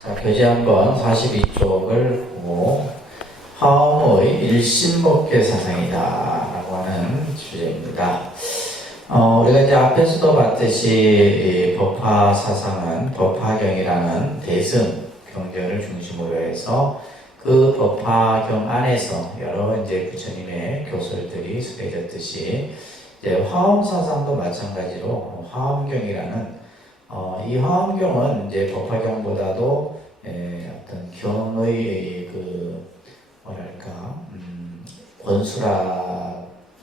자, 교재 한번 42쪽을 보고 화엄의 일심법계 사상이다 라고 하는 주제입니다. 우리가 이제 앞에서도 봤듯이 이 법화 사상은 법화경이라는 대승 경전을 중심으로 해서 그 법화경 안에서 여러 이제 부처님의 교설들이 수해졌듯이 이제 화엄 사상도 마찬가지로 화엄경이라는 이 화엄경은 이제 법화경보다도 어떤 경의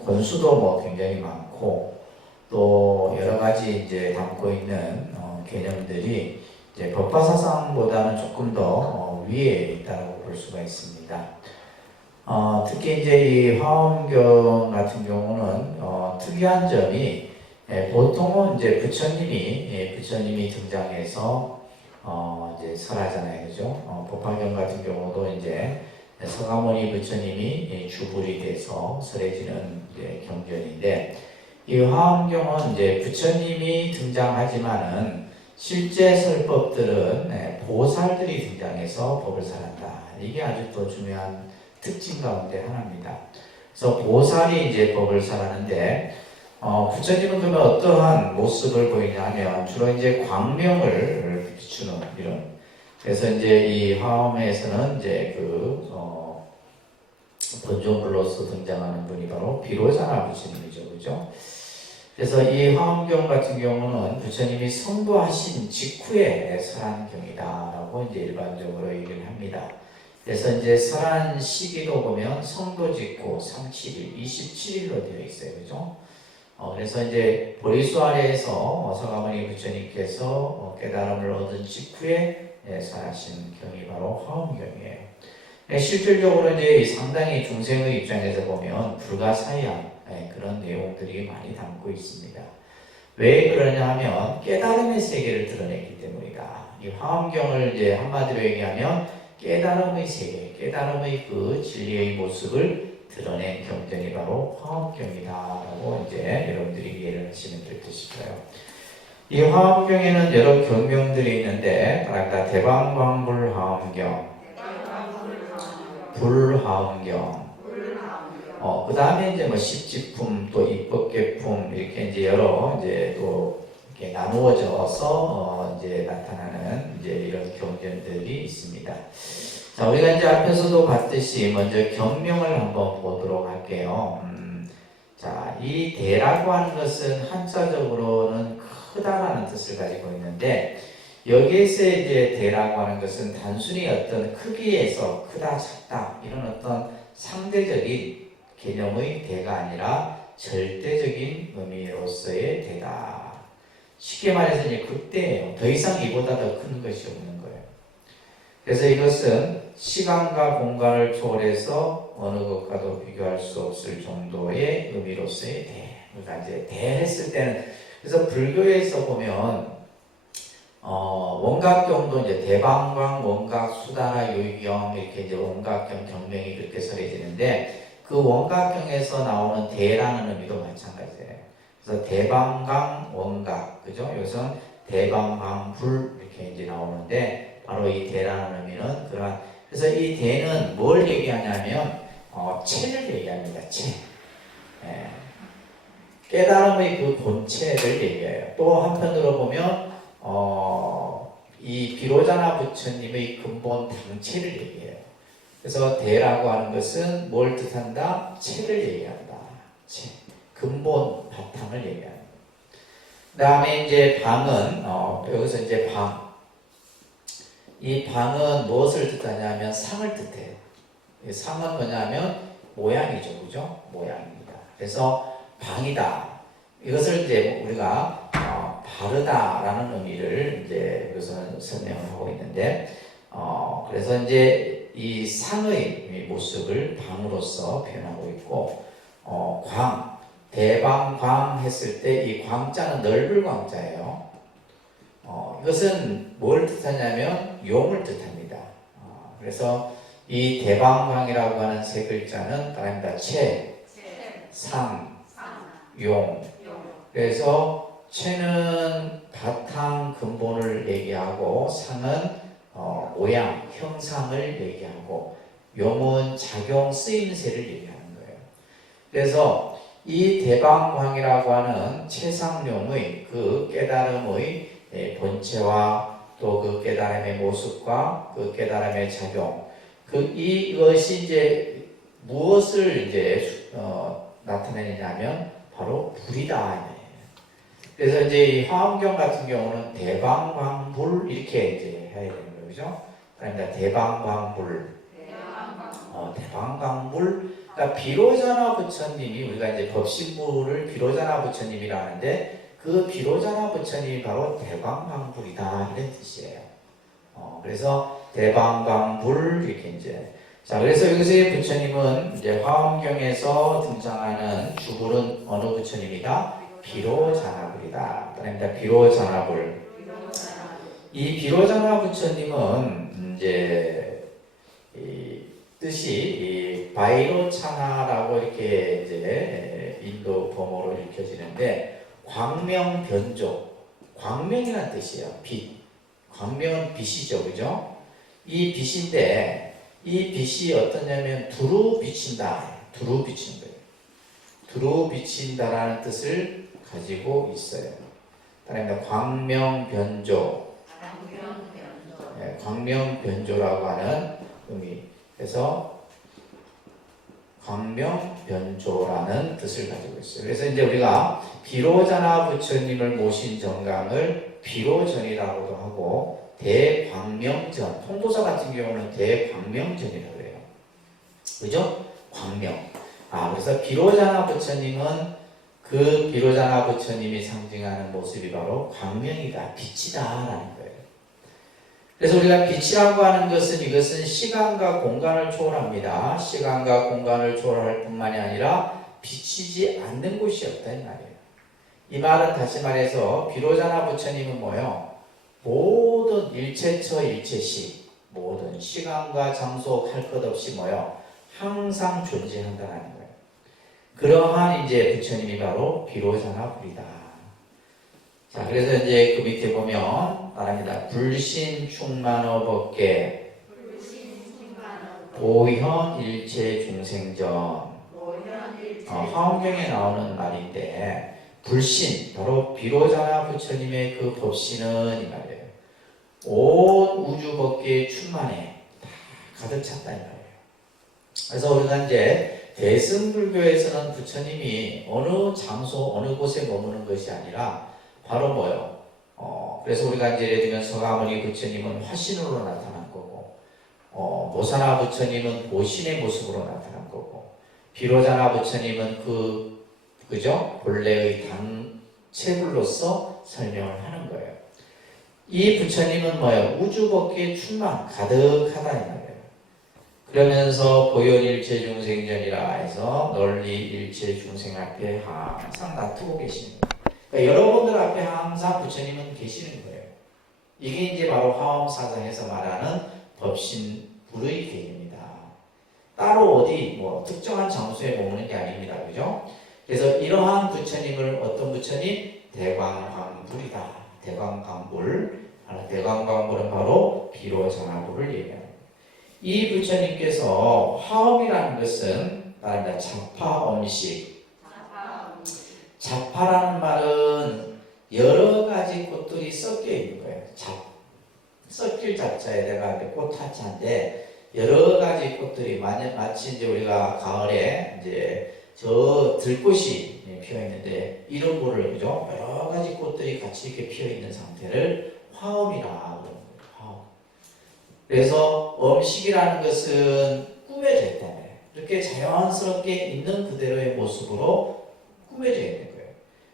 권수도 뭐 굉장히 많고 또 여러 가지 이제 담고 있는 개념들이 이제 법화 사상보다는 조금 더 위에 있다고 볼 수가 있습니다. 특히 이제 이 화엄경 같은 경우는 특이한 점이 보통은 이제 부처님이 등장해서 이제 설하잖아요, 그죠? 법화경 같은 경우도 이제 서가모니 부처님이 주불이 돼서 설해지는 이제 경전인데, 이 화엄경은 이제 부처님이 등장하지만은 실제 설법들은 보살들이 등장해서 법을 설한다. 이게 아주 또 중요한 특징 가운데 하나입니다. 그래서 보살이 이제 법을 설하는데, 부처님은 그러면 어떠한 모습을 보이냐면 주로 이제 광명을 비추는 이런. 그래서 이제 이 화엄에서는 이제 본존불로서 등장하는 분이 바로 비로자나 부처님이죠, 그죠? 그래서 이 화엄경 같은 경우는 부처님이 성부하신 직후에 설한 경이다라고 이제 일반적으로 얘기를 합니다. 그래서 이제 설한 시기도 보면 성도 직후 37일, 27일로 되어 있어요, 그죠? 그래서 이제 보리수 아래에서 서가모니 부처님께서 깨달음을 얻은 직후에 설하신 경이 바로 화엄경이에요. 실질적으로 이제 상당히 중생의 입장에서 보면 불가사의한 그런 내용들이 많이 담고 있습니다. 왜 그러냐 하면 깨달음의 세계를 드러냈기 때문이다. 이 화엄경을 이제 한마디로 얘기하면 깨달음의 세계, 깨달음의 그 진리의 모습을 드러낸 경전이 바로 화엄경이다라고 이제 여러분들이 이해를 하시면 될 것이고요. 이 화엄경에는 여러 경명들이 있는데, 아까 대방광불화엄경, 불화엄경, 그 다음에 이제 뭐 십지품, 또 입법계품 이렇게 이제 여러 이제 또 이렇게 나누어져서 이제 나타나는 이제 이런 경전들이 있습니다. 자, 우리가 이제 앞에서도 봤듯이 먼저 경명을 한번 보도록 할게요. 자, 이 대라고 하는 것은 한자적으로는 크다라는 뜻을 가지고 있는데, 여기에서 이제 대라고 하는 것은 단순히 어떤 크기에서 크다, 작다 이런 어떤 상대적인 개념의 대가 아니라 절대적인 의미로서의 대다. 쉽게 말해서 이제 극대예요. 더 이상 이보다 더 큰 것이 없는 거예요. 그래서 이것은 시간과 공간을 초월해서 어느 것과도 비교할 수 없을 정도의 의미로서의 대. 그러니까 이제 대했을 때는, 그래서 불교에서 보면 원각경도 이제 대방광, 원각, 수다나 유경 이렇게 이제 원각경 경명이 그렇게 설해지는데, 그 원각경에서 나오는 대라는 의미도 마찬가지예요. 그래서 대방광 원각, 그죠? 여기서는 대방광 불 이렇게 이제 나오는데, 바로 이 대라는 의미는 그래서 이 대는 뭘 얘기하냐면 체를 얘기합니다. 체. 깨달음의 그 본체를 얘기해요. 또 한편으로 보면 이 비로자나 부처님의 근본 당체를 얘기해요. 그래서 대라고 하는 것은 뭘 뜻한다? 체를 얘기한다. 체. 근본 바탕을 얘기합니다. 그 다음에 이제 방은 여기서 이제 이 방은 무엇을 뜻하냐면 상을 뜻해요. 상은 뭐냐면 모양이죠, 그죠? 모양입니다. 그래서 방이다. 이것을 이제 우리가 바르다라는 의미를 이제 여기서 설명을 하고 있는데, 그래서 이제 이 상의 모습을 방으로서 표현하고 있고, 대방광 했을 때 이 광자는 넓을 광자예요. 이것은 뭘 뜻하냐면 용을 뜻합니다. 그래서 이 대방광이라고 하는 세 글자는 다릅니다. 상, 용. 그래서 체는 바탕 근본을 얘기하고 상은 모양, 형상을 얘기하고 요문, 작용, 쓰임새를 얘기하는 거예요. 그래서 이 대방광이라고 하는 최상룡의 그 깨달음의 본체와 또 그 깨달음의 모습과 그 깨달음의 작용, 이것이 이제 무엇을 이제 나타내느냐면 바로 불이다. 그래서 이제 이 화엄경 같은 경우는 대방광불 이렇게 이제 해야 되는 거죠, 그죠? 그러니까 대방광불, 대방광불. 그러니까 비로자나 부처님이 우리가 이제 법신부를 비로자나 부처님이라 하는데 그 비로자나 부처님이 바로 대방광불이다 이런 뜻이에요. 그래서 대방광불 이렇게 이제 자 그래서 여기서의 부처님은 이제 화엄경에서 등장하는 주불은 어느 부처님이다? 비로자나불이다. 그러니까 비로자나불. 이 비로자나 부처님은 이제 이 뜻이 이 바이로차나라고 이렇게 이제 인도 범어로 읽혀지는데 광명변조, 광명이라는 뜻이에요. 빛. 광명은 빛이죠, 그죠? 이 빛인데 이 빛이 어떠냐면 두루 비친다. 두루 비치는 거예요. 두루 비친다라는 뜻을 가지고 있어요. 그러니까 광명변조, 광명변조라고 하는 의미. 그래서 광명변조라는 뜻을 가지고 있어요. 그래서 이제 우리가 비로자나 부처님을 모신 정강을 비로전이라고도 하고 대광명전, 통도사 같은 경우는 대광명전이라고 해요. 그죠? 광명. 그래서 비로자나 부처님은 그 비로자나 부처님이 상징하는 모습이 바로 광명이다, 빛이다라는 거예요. 그래서 우리가 빛이라고 하는 것은 이것은 시간과 공간을 초월합니다. 시간과 공간을 초월할 뿐만이 아니라 비치지 않는 곳이 없다 이 말이에요. 이 말은 다시 말해서 비로자나 부처님은 뭐요? 모든 일체처 일체시, 모든 시간과 장소 할 것 없이 뭐요? 항상 존재한다는 거예요. 그러한 이제 부처님이 바로 비로자나 불이다. 자, 그래서 이제 그 밑에 보면 말합니다. 불신 충만어 법계 보현 일체 중생전. 화엄경에 나오는 말인데 불신, 바로 비로자나 부처님의 그 법신은 이 말이에요. 온 우주 법계의 충만에 다 가득 찼다 이 말이에요. 그래서 우리가 이제 대승불교에서는 부처님이 어느 장소, 어느 곳에 머무는 것이 아니라 바로 뭐요? 그래서 우리가 이제 예를 들면 서가모니 부처님은 화신으로 나타난 거고, 모사나 부처님은 보신의 모습으로 나타난 거고, 비로자나 부처님은 그죠? 본래의 당체불로서 설명을 하는 거예요. 이 부처님은 뭐예요? 우주법계의 충만, 가득하다 이 말이에요. 그러면서 보현일체 중생전이라 해서 널리 일체 중생 앞에 항상 놔두고 계시는 거예요. 그러니까 여러분들 앞에 항상 부처님은 계시는 거예요. 이게 이제 바로 화엄사상에서 말하는 법신 불의 계입니다. 따로 어디 특정한 장소에 머무는 게 아닙니다. 그죠? 그래서 이러한 부처님을 어떤 부처님? 대광광불이다. 대광광불. 대광광불은 바로 비로자나불을 얘기합니다. 이 부처님께서 화엄이라는 것은 말합니다. 자파엄식. 자파라는 말은 여러 가지 꽃들이 섞여 있는 거예요. 섞일 잡자에다가 꽃하자인데 여러 가지 꽃들이 마치 이제 우리가 가을에 이제 저 들꽃이 피어 있는데 이런 거를 그죠? 여러 가지 꽃들이 같이 이렇게 피어 있는 상태를 화엄이라 그러는 거예요. 화엄. 그래서 엄식이라는 것은 꾸며져 있다. 이렇게 자연스럽게 있는 그대로의 모습으로 꾸며져 있는 거예요.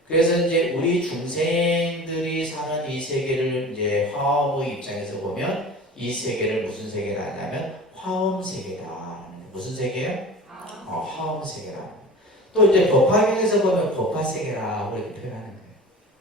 그래서 이제 우리 중생들이 사는 이 세계를 이제 화엄의 입장에서 보면 이 세계를 무슨 세계라 하냐면 화엄 세계다. 무슨 세계예요? 화엄 세계라. 또 이제 법화경에서 보면 법화 세계라고 이렇게 표현하는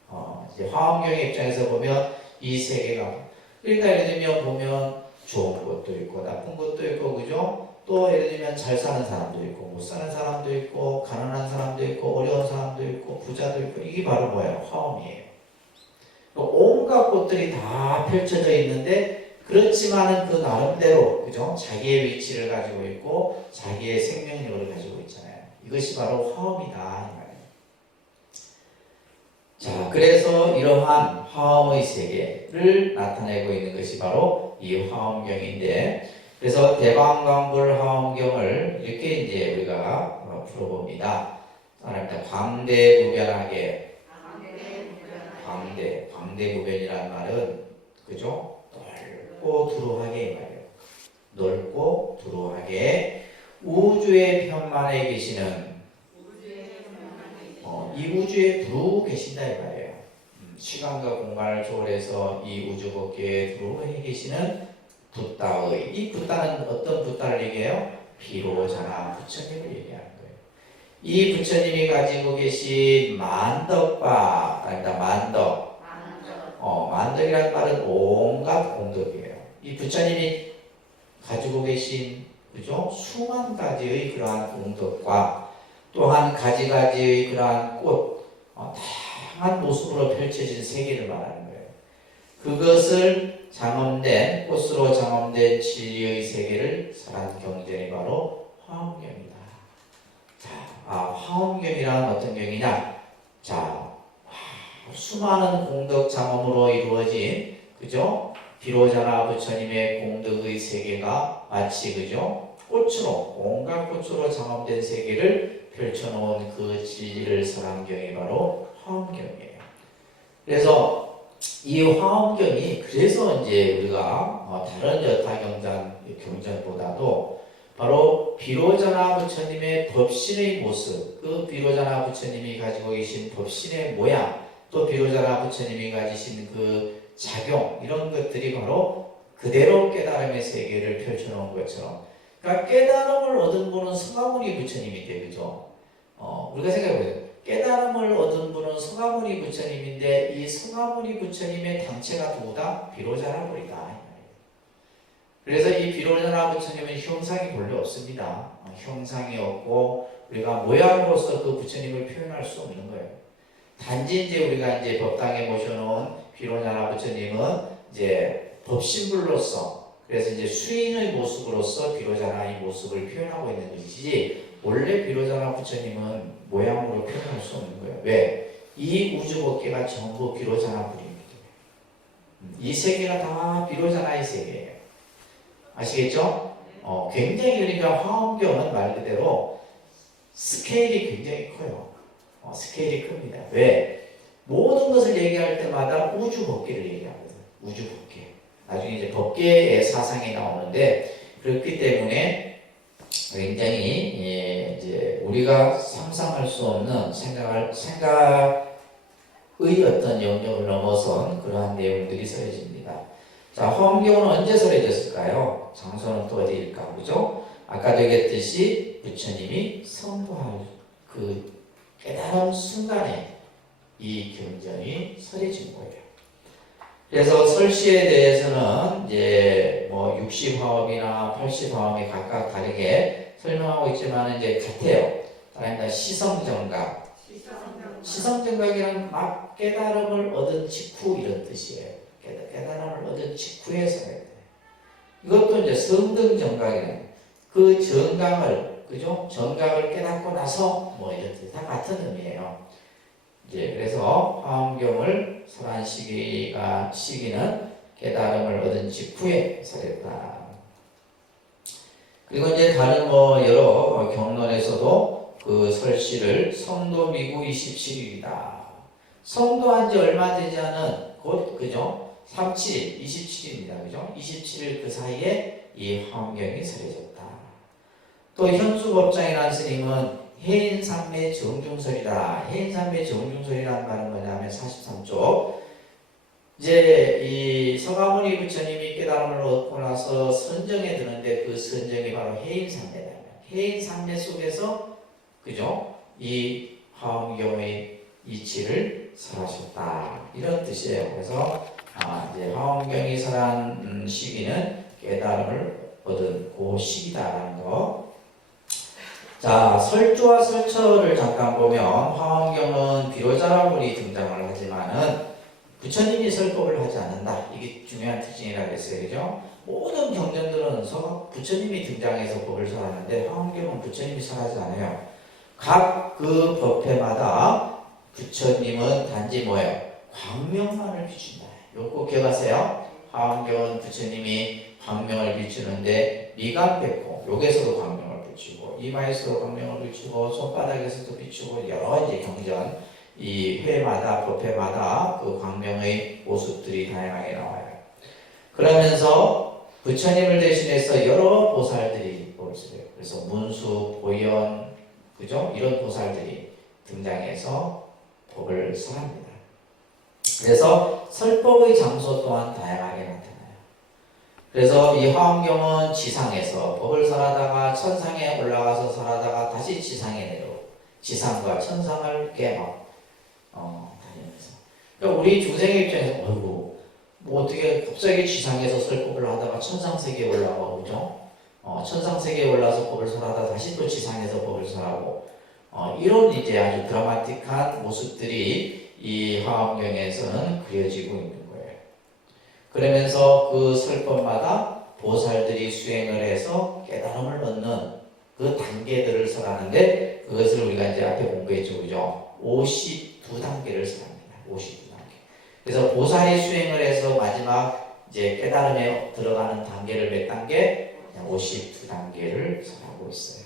거예요. 이제 화엄경의 입장에서 보면 이 세계가 그러니까 예를 들면 보면 좋은 것도 있고 나쁜 것도 있고 그죠? 또 예를 들면 잘 사는 사람도 있고 못 사는 사람도 있고 가난한 사람도 있고 어려운 사람도 있고 부자도 있고 이게 바로 뭐예요? 화엄이에요. 온갖 꽃들이 다 펼쳐져 있는데 그렇지만은 그 나름대로 그죠? 자기의 위치를 가지고 있고 자기의 생명력을 가지고 있잖아요. 이것이 바로 화엄이다 이 말이에요. 자, 그래서 이러한 화엄의 세계를 나타내고 있는 것이 바로 이 화엄경인데, 그래서 대방광불 화엄경을 이렇게 이제 우리가 풀어봅니다. 따라합니다. 광대무변하게. 광대무변이라는 말은 그죠? 넓고 두루하게 이 말이에요. 넓고 두루하게 우주의 편만에 계시는 이 우주에 두루 계신다 이 말이에요. 시간과 공간을 초월해서 이 우주 법계에 두루해 계시는 붓다의, 이 붓다는 어떤 붓다를 얘기해요? 비로자나 부처님을 얘기하는 거예요. 이 부처님이 가지고 계신 만덕과, 아니다, 만덕이라는 말은 온갖 공덕이에요. 이 부처님이 가지고 계신 그죠? 수만 가지의 그러한 공덕과 또한 가지가지의 그러한 꽃, 다양한 모습으로 펼쳐진 세계를 말하는 거예요. 그것을 장엄된, 꽃으로 장엄된 진리의 세계를 설한 경전이 바로 화엄경이다. 자, 화엄경이란 어떤 경이냐? 자, 수많은 공덕 장엄으로 이루어진, 그죠? 비로자나 부처님의 공덕의 세계가 마치, 그죠? 꽃으로, 온갖 꽃으로 장엄된 세계를 펼쳐놓은 그 진리를 설한 경이 바로 화엄경이에요. 그래서 이 화엄경이 그래서 이제 우리가 다른 여타 경전보다도 바로 비로자나 부처님의 법신의 모습, 그 비로자나 부처님이 가지고 계신 법신의 모양, 또 비로자나 부처님이 가지신 그 작용, 이런 것들이 바로 그대로 깨달음의 세계를 펼쳐놓은 것처럼, 그러니까 깨달음을 얻은 분은 서가모니 부처님인데, 그죠? 우리가 생각해보세요. 깨달음을 얻은 분은 서가모니 부처님인데, 이 서가모니 부처님의 당체가 누구다? 비로자나 불이다. 그래서 이 비로자나 부처님은 형상이 본래 없습니다. 형상이 없고, 우리가 모양으로서 그 부처님을 표현할 수 없는 거예요. 단지 이제 우리가 이제 법당에 모셔놓은 비로자나 부처님은 이제 법신불로서, 그래서 이제 수인의 모습으로서 비로자나의 모습을 표현하고 있는 것이지, 원래 비로자나 부처님은 모양으로 표현할 수 없는 거예요. 왜? 이 우주법계가 전부 비로자나 불입니다. 이 세계가 다 비로자나의 세계예요. 아시겠죠? 굉장히, 그러니까 화엄경은 말 그대로 스케일이 굉장히 커요. 스케일이 큽니다. 왜? 모든 것을 얘기할 때마다 우주법계를 얘기하거든요. 우주법계. 나중에 이제 법계의 사상이 나오는데, 그렇기 때문에 굉장히 이제 우리가 상상할 수 없는 생각의 어떤 영역을 넘어선 그러한 내용들이 설해집니다. 자, 화엄경은 언제 설해졌을까요? 장소는 또 어디일까? 그죠? 아까도 얘기했듯이 부처님이 선부할 그 깨달은 순간에 이 경전이 설해진 거예요. 그래서 설시에 대해서는 이제 뭐 60화엄이나 80화엄이 각각 다르게 설명하고 있지만 이제 같아요. 따라합니다. 시성정각. 시성정각이란 막 깨달음을 얻은 직후 이런 뜻이에요. 깨달음을 얻은 직후에 설해야 돼요. 이것도 이제 성등정각이에요. 그 정각을, 그죠? 정각을 깨닫고 나서 뭐 이런 뜻, 다 같은 의미예요. 이제 그래서 화엄경을 설한 시기는 깨달음을 얻은 직후에 설했다. 그리고 이제 다른 뭐 여러 경론에서도 그 설시를 성도 미구 27일이다. 성도한 지 얼마 되지 않은 곧 그죠? 37일, 27일입니다. 그죠? 27일 그 사이에 이 화엄경이 설해졌다. 또 현수법장이라는 스님은 해인삼매 정중설이다. 해인삼매 정중설이라는 말은 뭐냐면 43쪽. 이제 이 서가모니 부처님이 깨달음을 얻고 나서 선정에 드는데 그 선정이 바로 해인삼매다. 해인삼매 속에서 그죠? 이 화엄경의 이치를 설하셨다. 이런 뜻이에요. 그래서 이제 화엄경이 설한 시기는 깨달음을 얻은 그 시기다라는 거. 자, 설주와 설처를 잠깐 보면 화엄경은 비로자나 불이 등장을 하지만은 부처님이 설법을 하지 않는다. 이게 중요한 특징이라고 했어요. 그죠? 모든 경전들은 부처님이 등장해서 법을 설하는데 화엄경은 부처님이 설하지 않아요. 각 그 법회마다 부처님은 단지 뭐예요? 광명만을 비춘다. 요거 꼭 기억하세요. 화엄경은 부처님이 광명을 비추는데 미간백호 여기에서도 광명을 비추고 이마에서도 광명을 비추고 손바닥에서도 비추고 여러 이제 경전 이 회마다 법회마다 그 광명의 모습들이 다양하게 나와요. 그러면서 부처님을 대신해서 여러 보살들이 보였어요. 그래서 문수, 보현, 그죠? 이런 보살들이 등장해서 법을 설합니다. 그래서 설법의 장소 또한 다양하게 나타나요. 그래서 이 화엄경은 지상에서 법을 설하다가 천상에 올라가서 설하다가 다시 지상에 내려오고 지상과 천상을 이렇게 다니면서 그러니까 우리 중생의 입장에서 어이구 뭐 어떻게 갑자기 지상에서 설법을 하다가 천상세계에 올라가고 그죠? 천상세계에 올라서 법을 설하다 다시 또 지상에서 법을 설하고 이런 이제 아주 드라마틱한 모습들이 이 화엄경에서는 그려지고 있는 거예요. 그러면서 그 설법마다 보살들이 수행을 해서 깨달음을 얻는 그 단계들을 설하는데 그것을 우리가 이제 앞에 공부했죠. 그죠? 52단계를 설합니다. 52단계. 그래서 보살이 수행을 해서 마지막 이제 깨달음에 들어가는 단계를 몇 단계? 52단계를 설하고 있어요.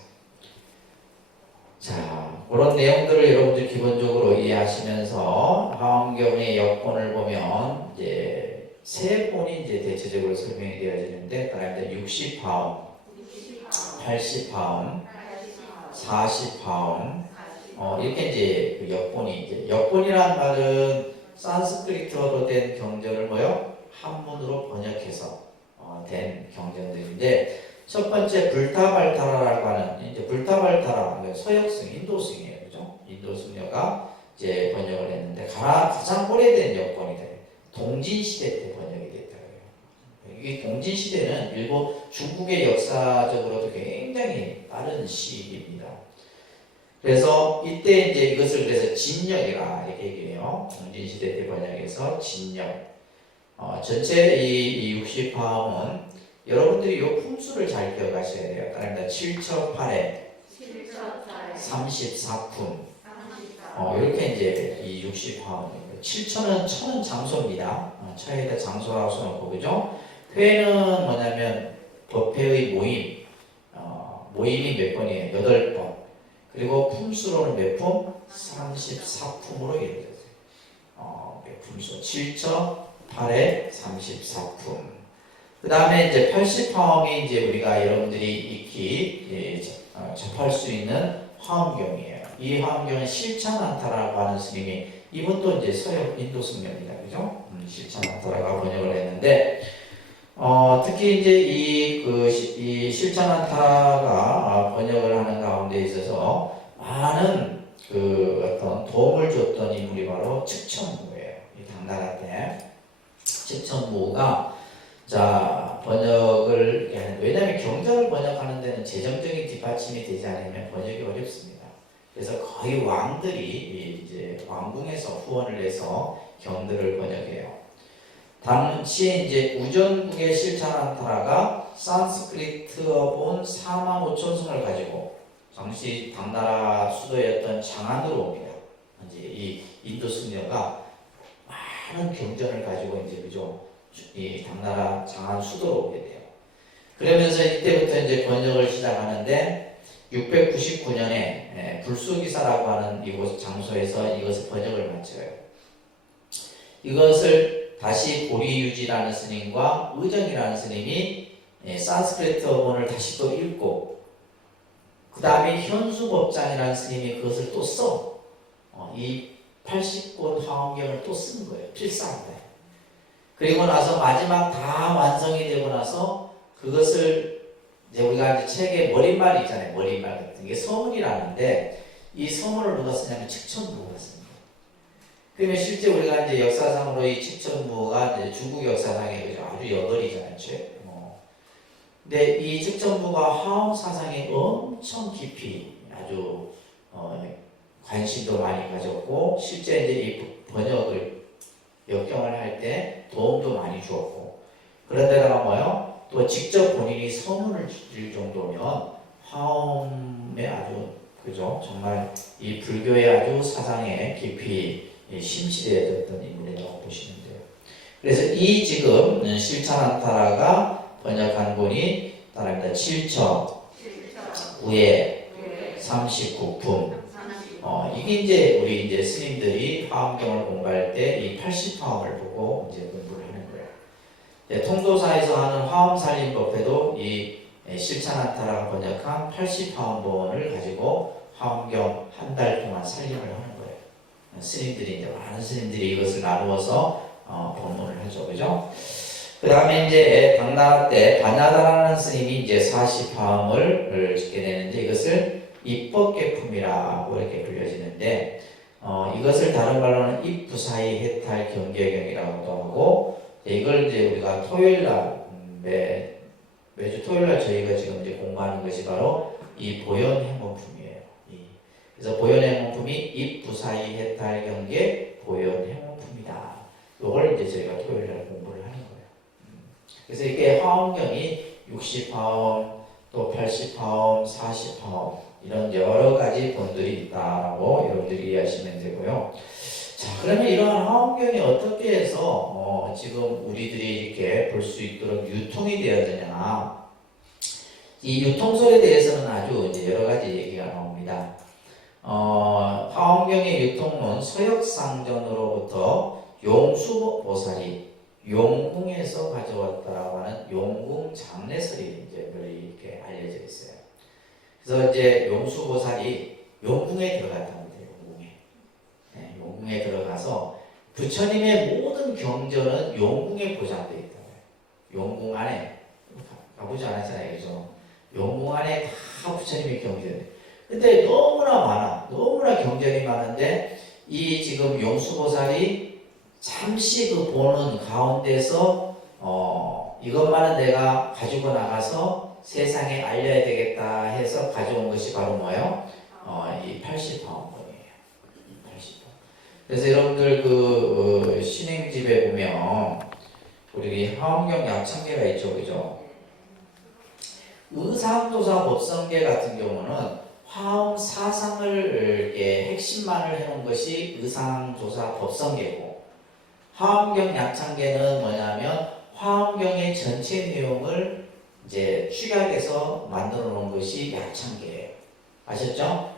자, 그런 내용들을 여러분들 기본적으로 이해하시면서 화엄경의 역본을 보면 이제 세 본이 이제 대체적으로 설명이 되어지는데, 그다음에 60화엄, 80화엄, 40화엄, 이렇게 이제 그 역본이 이제 역본이라는 말은 산스크리트어로 된 경전을 뭐요? 한문으로 번역해서 된 경전들인데. 첫 번째 불타발타라라고 하는 이제 불타발타라 서역승 인도승이에요, 그죠? 인도승려가 이제 번역을 했는데 가장 오래된 역본이 돼요. 동진 시대 때 번역이 됐다고요. 이 동진 시대는 일본 중국의 역사적으로도 굉장히 빠른 시기입니다. 그래서 이때 이제 이것을 그래서 진역이라 이렇게 얘기해요. 동진 시대 때 번역해서 진역. 전체 이 60화음은 여러분들이 이 품수를 잘 기억하셔야 돼요. 그러니까 7처8회 34품 이렇게 이제 이 60화음입니다. 7처는 처는 장소입니다. 처에다 장소라고 써놓고 그죠? 회는 뭐냐면 법회의 모임 모임이 몇 번이에요? 8번. 그리고 품수로는 몇 품? 34품으로 이루어졌어요. 품수 7처 8회 34품. 그 다음에 이제 80화엄이 이제 우리가 여러분들이 익히 접할 수 있는 화엄경이에요. 이 화엄경은 실찬안타라고 하는 스님이 이분도 이제 서역 인도 스님입니다. 그죠? 실찬안타라고 번역을 했는데 특히 이제 이 실찬안타가 번역을 하는 가운데 있어서 많은 그 어떤 도움을 줬던 인물이 바로 측천무예요. 이 당나라 때 측천무가 자, 번역을, 왜냐하면 경전을 번역하는 데는 재정적인 뒷받침이 되지 않으면 번역이 어렵습니다. 그래서 거의 왕들이 이제 왕궁에서 후원을 해서 경들을 번역해요. 당시에 이제 우전국의 실찬안타라가 산스크리트어 본 45,000성을 가지고 당시 당나라 수도였던 장안으로 옵니다. 이제 이 인도 승려가 많은 경전을 가지고 이제 그죠? 이 당나라 장안 수도로 오게 돼요. 그러면서 이때부터 이제 번역을 시작하는데 699년에 불수기사라고 하는 이곳 장소에서 이것을 번역을 마쳐요. 이것을 다시 보리유지라는 스님과 의정이라는 스님이 산스크리트어본을 다시 또 읽고 그 다음에 현수법장이라는 스님이 그것을 또 써. 이 80권 화엄경을 또 쓴 거예요. 필사한 거예요. 그리고 나서 마지막 다 완성이 되고 나서 그것을 이제 우리가 이제 책에 머릿말 있잖아요. 머릿말 같은 게 서문이라는데 이 서문을 누가 쓰냐면 측천무가 씁니다. 그러면 실제 우리가 이제 역사상으로 이 측천무가 이제 중국 역사상에 아주 여덟이잖아요. 근데 이 측천무가 화엄 사상에 엄청 깊이 아주 관심도 많이 가졌고 실제 이제 이 번역을 역경을 할 때 도움도 많이 주었고, 그런데다가 뭐요? 또 직접 본인이 서문을 줄 정도면 화엄에 아주 그죠? 정말 이 불교의 아주 사상에 깊이 심취되었던 인물이라고 보시면 돼요. 그래서 이 지금 실찬안타라가 번역한 분이 따릅니다. 7처 우에 39품. 이게 이제 우리 이제 스님들이 화엄경을 공부할 때 이 80화엄을 보고 이제 공부를 하는 거예요. 통도사에서 하는 화엄살림법에도 이 실찬안타라가 번역한 80화엄본을 가지고 화엄경 한 달 동안 살림을 하는 거예요. 스님들이 이제 많은 스님들이 이것을 나누어서 법문을 하죠, 그죠? 그 다음에 이제 당나라 때 반야다라는 스님이 이제 40화엄을 짓게 되는데 이것을 입법계품이라고 이렇게 불려지는데 이것을 다른 말로는 입부사의 해탈 경계경이라고도 하고 이걸 이제 우리가 토요일날 매주 토요일날 저희가 지금 이제 공부하는 것이 바로 이 보현행문품이에요. 그래서 보현행문품이 입부사의 해탈 경계 보현행문품이다. 이걸 이제 저희가 토요일날 공부를 하는 거예요. 그래서 이게 화엄경이 60화엄 또 80화엄, 40화엄 이런 여러 가지 본들이 있다라고 여러분들이 이해하시면 되고요. 자, 그러면 이러한 화엄경이 어떻게 해서 지금 우리들이 이렇게 볼 수 있도록 유통이 되었느냐? 이 유통설에 대해서는 아주 이제 여러 가지 얘기가 나옵니다. 화엄경의 유통론 서역상전으로부터 용수보살이 용궁에서 가져왔다라고 하는 용궁 장례설이 이제 널리 이렇게 알려져 있어요. 그래서 이제 용수보살이 용궁에 들어갔답니다. 용궁에 들어가서 부처님의 모든 경전은 용궁에 보장되어 있다고요. 용궁 안에 가보지 않았잖아요, 그죠? 용궁 안에 다 부처님의 경전. 근데 너무나 경전이 많은데 이 지금 용수보살이 잠시 그 보는 가운데서 이것만은 내가 가지고 나가서 세상에 알려야 되겠다 해서 가져온 것이 바로 뭐예요? 이 80화엄본이에요. 80화엄. 그래서 여러분들 그 신행집에 보면 우리 화엄경 약창계가 있죠, 그죠? 의상조사 법성계 같은 경우는 화엄 사상을 핵심만을 해놓은 것이 의상조사 법성계고, 화엄경 약창계는 뭐냐면 화엄경의 전체 내용을 이제 축약해서 만들어 놓은 것이 약창계예요. 아셨죠?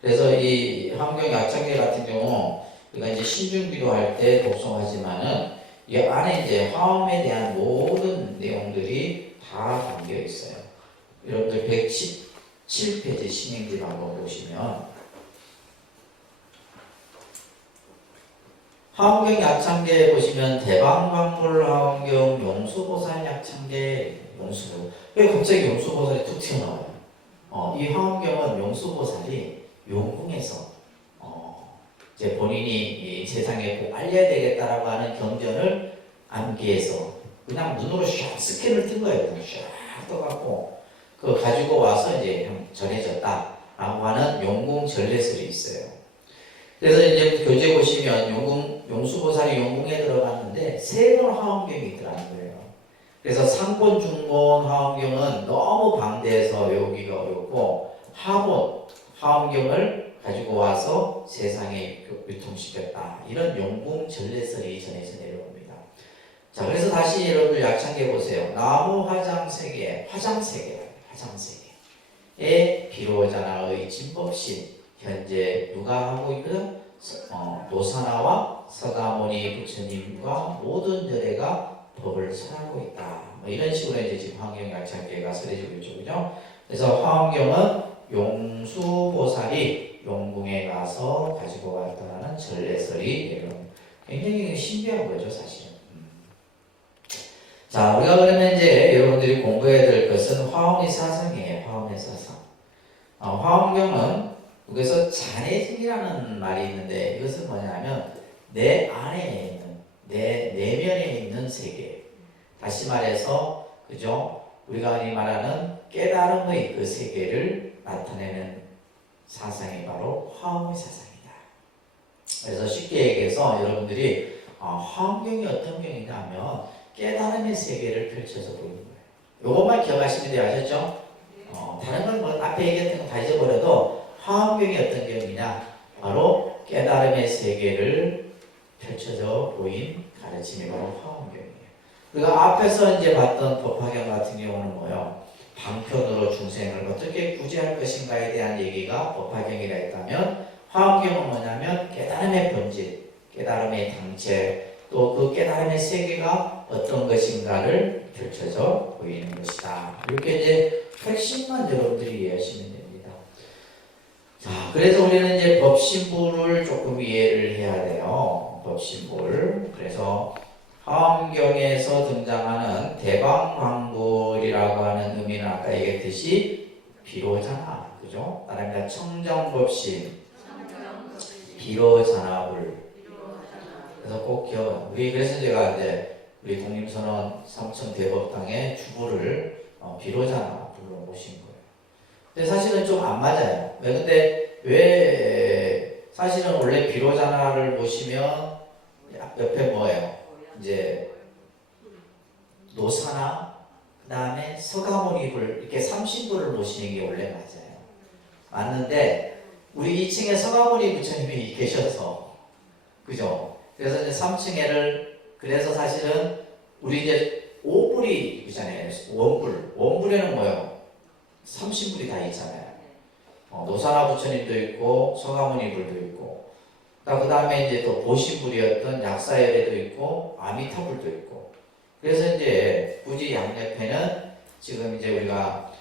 그래서 이 화엄경 약창계 같은 경우 우리가 이제 신중기도 할 때 독송하지만은 이 안에 이제 화엄에 대한 모든 내용들이 다 담겨 있어요. 여러분들 117페이지 신행집 한번 보시면 화엄경 약창계 보시면 대방광불 화엄경 용수보살 약창계 용수보. 왜 갑자기 용수보살이 툭 튀어나와요? 이 화엄경은 용수보살이 용궁에서 이제 본인이 이 세상에 꼭 알려야 되겠다라고 하는 경전을 암기해서 그냥 눈으로 샥 스캔을 뜬 거예요. 그냥 샥 떠갖고 그거 가지고 와서 이제 전해졌다라고 하는 용궁 전례설이 있어요. 그래서 이제 교재 보시면 용수보살이 용궁에 들어갔는데 세 권 화엄경이 있더라는 거예요. 그래서 상본, 중본 화엄경은 너무 방대해서 외우기가 어렵고 하본 화엄경을 가지고 와서 세상에 유통시켰다. 이런 용궁 전례설이 전해져 내려옵니다. 자, 그래서 다시 여러분들 약창계 보세요. 나무 화장세계, 화장세계의 비로자나의 진법신 현재 누가 하고 있거든? 노사나와 서가모니 부처님과 모든 열애가 법을 설하고 있다. 뭐 이런 식으로 이제 지금 화엄경 약창계가 설해지고 있죠, 그죠? 그래서 화엄경은 용수보살이 용궁에 가서 가지고 왔다는 전례설이 굉장히 신비한 거죠, 사실은. 자, 우리가 그러면 이제 여러분들이 공부해야 될 것은 화엄의 사상이에요. 화엄의 사상. 화엄경은 여기서 잔해증이라는 말이 있는데 이것은 뭐냐면 내 안에 있는 내 내면에 있는 세계. 다시 말해서 그죠? 우리가 흔히 말하는 깨달음의 그 세계를 나타내는 사상이 바로 화엄의 사상이다. 그래서 쉽게 얘기해서 여러분들이 화엄경이 어떤 경이냐면 깨달음의 세계를 펼쳐서 보이는 거예요. 요것만 기억하시면 돼요. 아셨죠? 다른 건 뭐 앞에 얘기했던 거 다 잊어버려도 화엄경이 어떤 경이냐, 바로 깨달음의 세계를 펼쳐져 보인 가르침이 바로 화엄경이에요. 그리고 앞에서 이제 봤던 법화경 같은 경우는 뭐요? 방편으로 중생을 어떻게 구제할 것인가에 대한 얘기가 법화경이라 했다면, 화엄경은 뭐냐면 깨달음의 본질, 깨달음의 당체, 또 그 깨달음의 세계가 어떤 것인가를 펼쳐져 보이는 것이다. 이렇게 이제 핵심만 여러분들이 이해하시면 됩니다. 자, 그래서 우리는 이제 법신부를 조금 이해를 해야 돼요. 법신부를. 그래서 화엄경에서 등장하는 대방광불이라고 하는 의미는 아까 얘기했듯이 비로자나, 그죠? 따라합니다. 청정법신, 비로자나불. 그래서 꼭 기억. 그래서 제가 이제 우리 독립선언 삼천 대법당의 주부를 비로자나불로 모신 거예요. 근데 사실은 좀 안 맞아요. 왜 사실은 원래 비로자나를 모시면 옆에 뭐예요? 이제 노사나 그 다음에 서가모니불 이렇게 삼신불을 모시는 게 원래 맞아요. 맞는데 우리 2층에 서가모니 부처님이 계셔서, 그죠? 그래서 이제 3층에를, 그래서 사실은 우리 이제 5불이 있잖아요. 원불에는 뭐예요? 삼신불이 다 있잖아요. 노사나 부처님도 있고 서가모니불도 있고, 그 다음에 이제 또 보신불이었던 약사열애도 있고 아미타불도 있고. 그래서 이제 굳이 양옆에는 지금 이제 우리가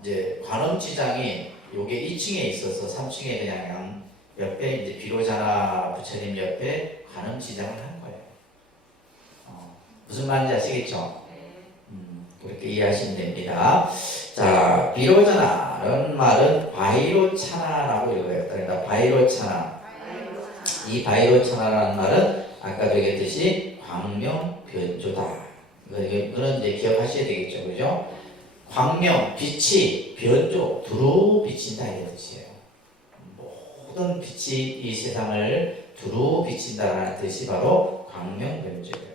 이제 관음지장이 요게 2층에 있어서 3층에 그냥 양 옆에 이제 비로자나 부처님 옆에 관음지장을 한 거예요. 무슨 말인지 아시겠죠? 그렇게 이해하시면 됩니다. 자, 비로자나라는 말은 바이로차나라고 읽어요. 그러니까 바이로차나. 이 바이로차나라는 말은 아까도 얘기했듯이 광명변조다. 이거는 이제 기억하셔야 되겠죠, 그죠? 광명, 빛이 변조, 두루 비친다 이런 뜻이에요. 모든 빛이 이 세상을 두루 비친다라는 뜻이 바로 광명변조예요.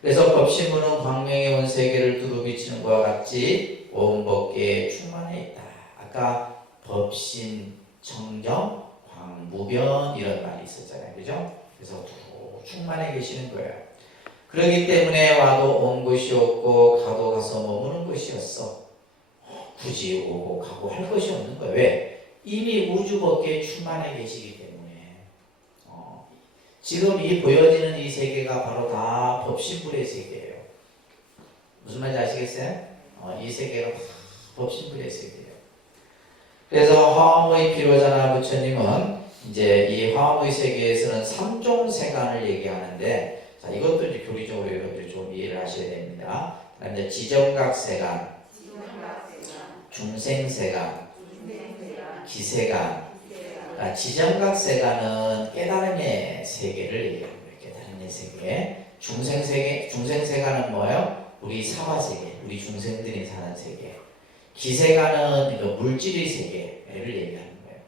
그래서 법신부는 광명의 온 세계를 두루 비치는 것과 같이 온 법계에 충만해 있다. 아까 법신, 청정, 광무변 이런 말이 있었잖아요. 그죠? 그래서 두루 충만해 계시는 거예요. 그렇기 때문에 와도 온 것이 없고 가도 가서 머무는 것이었어. 굳이 오고 가고 할 것이 없는 거예요. 왜? 이미 우주 법계에 충만해 계시기 때문에. 지금 이 보여지는 이 세계가 바로 다 법신불의 세계예요. 무슨 말인지 아시겠어요? 이 세계가 다 법신불의 세계예요. 그래서 화엄의 비로자나 부처님은 이제 이 화엄의 세계에서는 삼종세간을 얘기하는데, 자, 이것도 이제 교리적으로 여러분들이 좀 이해를 하셔야 됩니다. 이제 지정각세간, 중생세간, 기세간. 지정각세간은 깨달음의 세계를 얘기하는 거예요. 깨달음의 세계. 중생세간은 뭐예요? 우리 사화세계, 우리 중생들이 사는 세계. 기세간은 물질의 세계를 얘기하는 거예요.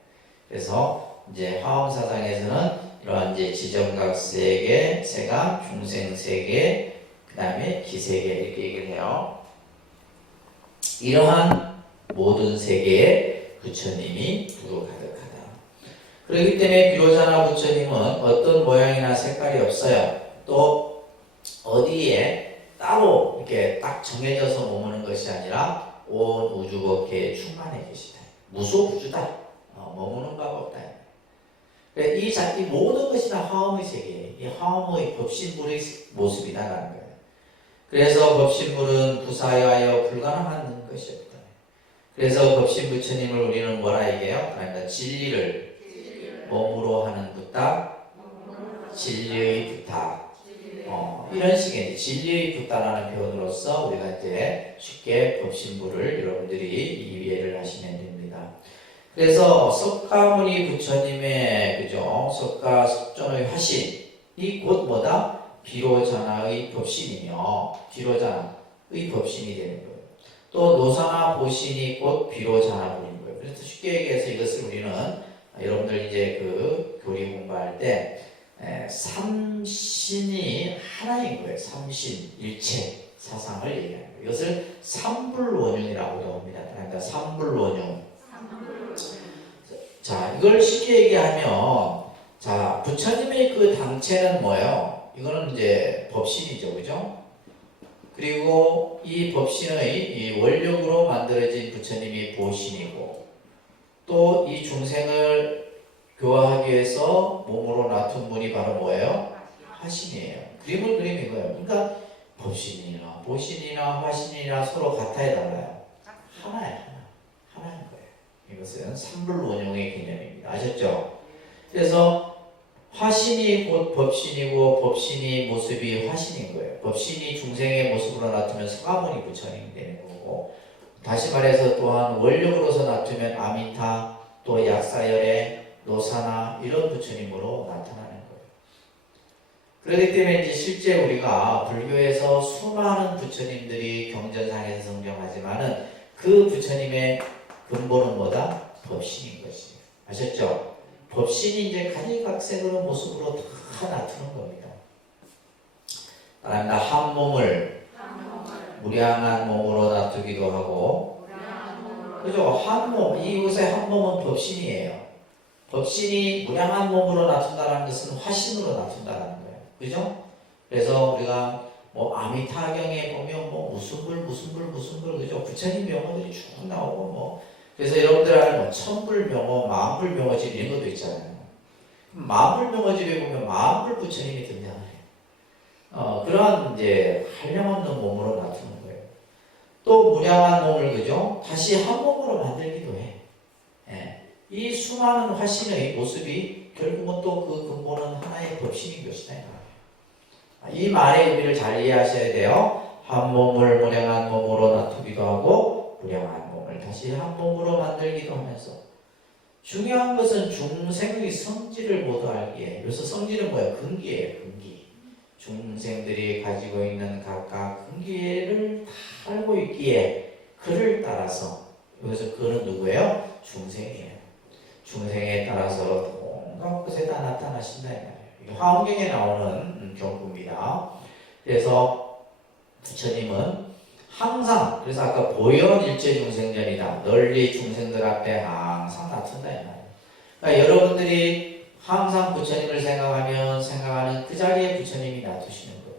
그래서 이제 화엄사상에서는 이러한 이제 지정각세계, 세간, 중생세계, 그 다음에 기세계 이렇게 얘기를 해요. 이러한 모든 세계에 부처님이 두루 가득하다. 그렇기 때문에 비로자나 부처님은 어떤 모양이나 색깔이 없어요. 또 어디에 따로 이렇게 딱 정해져서 머무는 것이 아니라 온 우주법계에 충만해 계시다. 무소부주다. 머무는 바가 없다. 이 모든 것이 다 화엄의 세계예요. 이 화엄의 법신불의 모습이다라는 거예요. 그래서 법신불은 부사하여 불가능한 것이 없다. 그래서 법신 부처님을 우리는 뭐라 얘기해요? 그러니까 진리를 몸으로 하는 부탁, 진리의 부탁. 이런 식의 진리의 부탁라는 표현으로서 우리가 이제 쉽게 법신부를 여러분들이 이해를 하시면 됩니다. 그래서 석가모니 부처님의 그죠? 석가 석존의 화신이 곧 뭐다? 비로자나의 법신이며 비로자나의 법신이 되는 거예요. 또 노사나 보신이 곧 비로자나불인 거예요. 그래서 쉽게 얘기해서 이것을 우리는 여러분들 이제 그 교리 공부할 때 삼신이 하나인 거예요. 삼신, 일체, 사상을 얘기하는 거예요. 이것을 삼불원흉이라고도 합니다. 그러니까 삼불원흉. 자, 이걸 쉽게 얘기하면, 자, 부처님의 그 당체는 뭐예요? 이거는 이제 법신이죠, 그죠? 그리고 이 법신의 이 원력으로 만들어진 부처님이 보신이고, 또 이 중생을 교화하기 위해서 몸으로 놔둔 분이 바로 뭐예요? 화신이에요. 그림을 그리는 거예요. 그러니까 법신이나 보신이나 화신이나 서로 같아야 달라요. 하나예요, 하나. 하나인 거예요. 이것은 삼불원용의 개념입니다. 아셨죠? 그래서 화신이 곧 법신이고 법신이 모습이 화신인 거예요. 법신이 중생의 모습으로 나타나면 서가모니 부처님이 되는 거고, 다시 말해서 또한 원력으로서 나타나면 아미타, 또 약사열의 노사나 이런 부처님으로 나타나는 거예요. 그렇기 때문에 이제 실제 우리가 불교에서 수많은 부처님들이 경전상에서 성경하지만은 그 부처님의 근본은 뭐다? 법신인 것이에요. 아셨죠? 법신이 이제 가지각색으로 모습으로 다 나타나는 겁니다. 따라합니다. 한 몸을 무량한 몸으로 놔두기도 하고, 그죠? 한 몸, 이곳의 한 몸은 법신이에요. 법신이 무량한 몸으로 나타난다는 것은 화신으로 나타난다는 거예요. 그죠? 그래서 우리가 뭐 아미타경에 보면 뭐 무슨 불, 그죠? 부처님 명호들이 쭉 나오고 뭐, 그래서 여러분들 알고 뭐 천불 명호, 만불 명호집 이런 것도 있잖아요. 만불 명호집에 보면 만불 부처님이 등장을 해요. 그러한 이제 한량없는 몸으로 나타나는 거예요. 또 무량한 몸을 그죠? 다시 한 몸으로 만들기도 해. 예. 이 수많은 화신의 모습이 결국은 또 그 근본은 하나의 법신인 것이다. 이 말의 의미를 잘 이해하셔야 돼요. 한 몸을 무량한 몸으로 놔두기도 하고 무량한 몸을 다시 한 몸으로 만들기도 하면서, 중요한 것은 중생의 성질을 모두 알기에, 여기서 성질은 뭐예요? 근기예요. 근기. 중생들이 가지고 있는 각각 근기를 다 알고 있기에 그를 따라서, 여기서 그는 누구예요? 중생이에요. 중생에 따라서 온갖 것에 다 나타나신다 이 말이에요. 화엄경에 나오는 경구입니다. 그래서 부처님은 항상, 그래서 아까 보현일체 중생전이다, 널리 중생들 앞에 항상 나타난다 이 말이에요. 그러니까 여러분들이 항상 부처님을 생각하는 그 자리에 부처님이 나타나시는 거예요.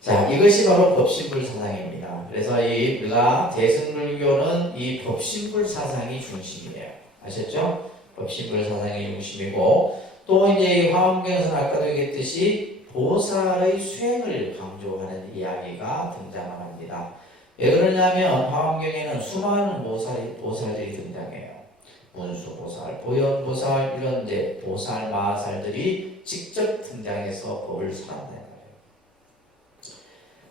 자, 이것이 바로 법신불 사상입니다. 그래서 우리가 대승불교는 이 법신불 사상이 중심이에요. 아셨죠? 법신불 사상이 중심이고, 또 이제 이 화엄경에서는 아까도 얘기했듯이 보살의 수행을 강조하는 이야기가 등장합니다. 왜 그러냐면 화엄경에는 수많은 보살들이 등장해요. 문수보살, 보현보살, 이런 이제 보살, 마살들이 직접 등장해서 법을 설한다.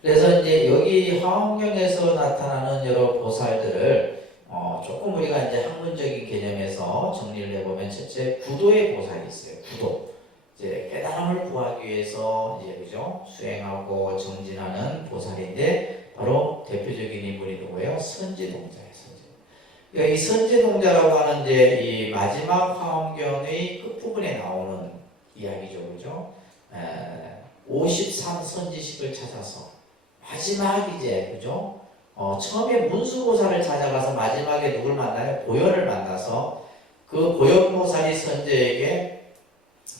그래서 이제 여기 화엄경에서 나타나는 여러 보살들을 조금 우리가 이제 학문적인 개념에서 정리를 해보면, 첫째 구도의 보살이 있어요. 구도. 이제 깨달음을 구하기 위해서 이제 그죠? 수행하고 정진하는 보살인데, 바로 대표적인 인물이 누구예요? 선지동자예요. 그러니까 이 선지동자라고 하는 이제 이 마지막 화엄경의 끝부분에 나오는 이야기죠. 그죠? 53선지식을 찾아서 마지막 이제 그죠? 처음에 문수보살을 찾아가서 마지막에 누굴 만나요? 보현을 만나서 그 보현보살이 선제에게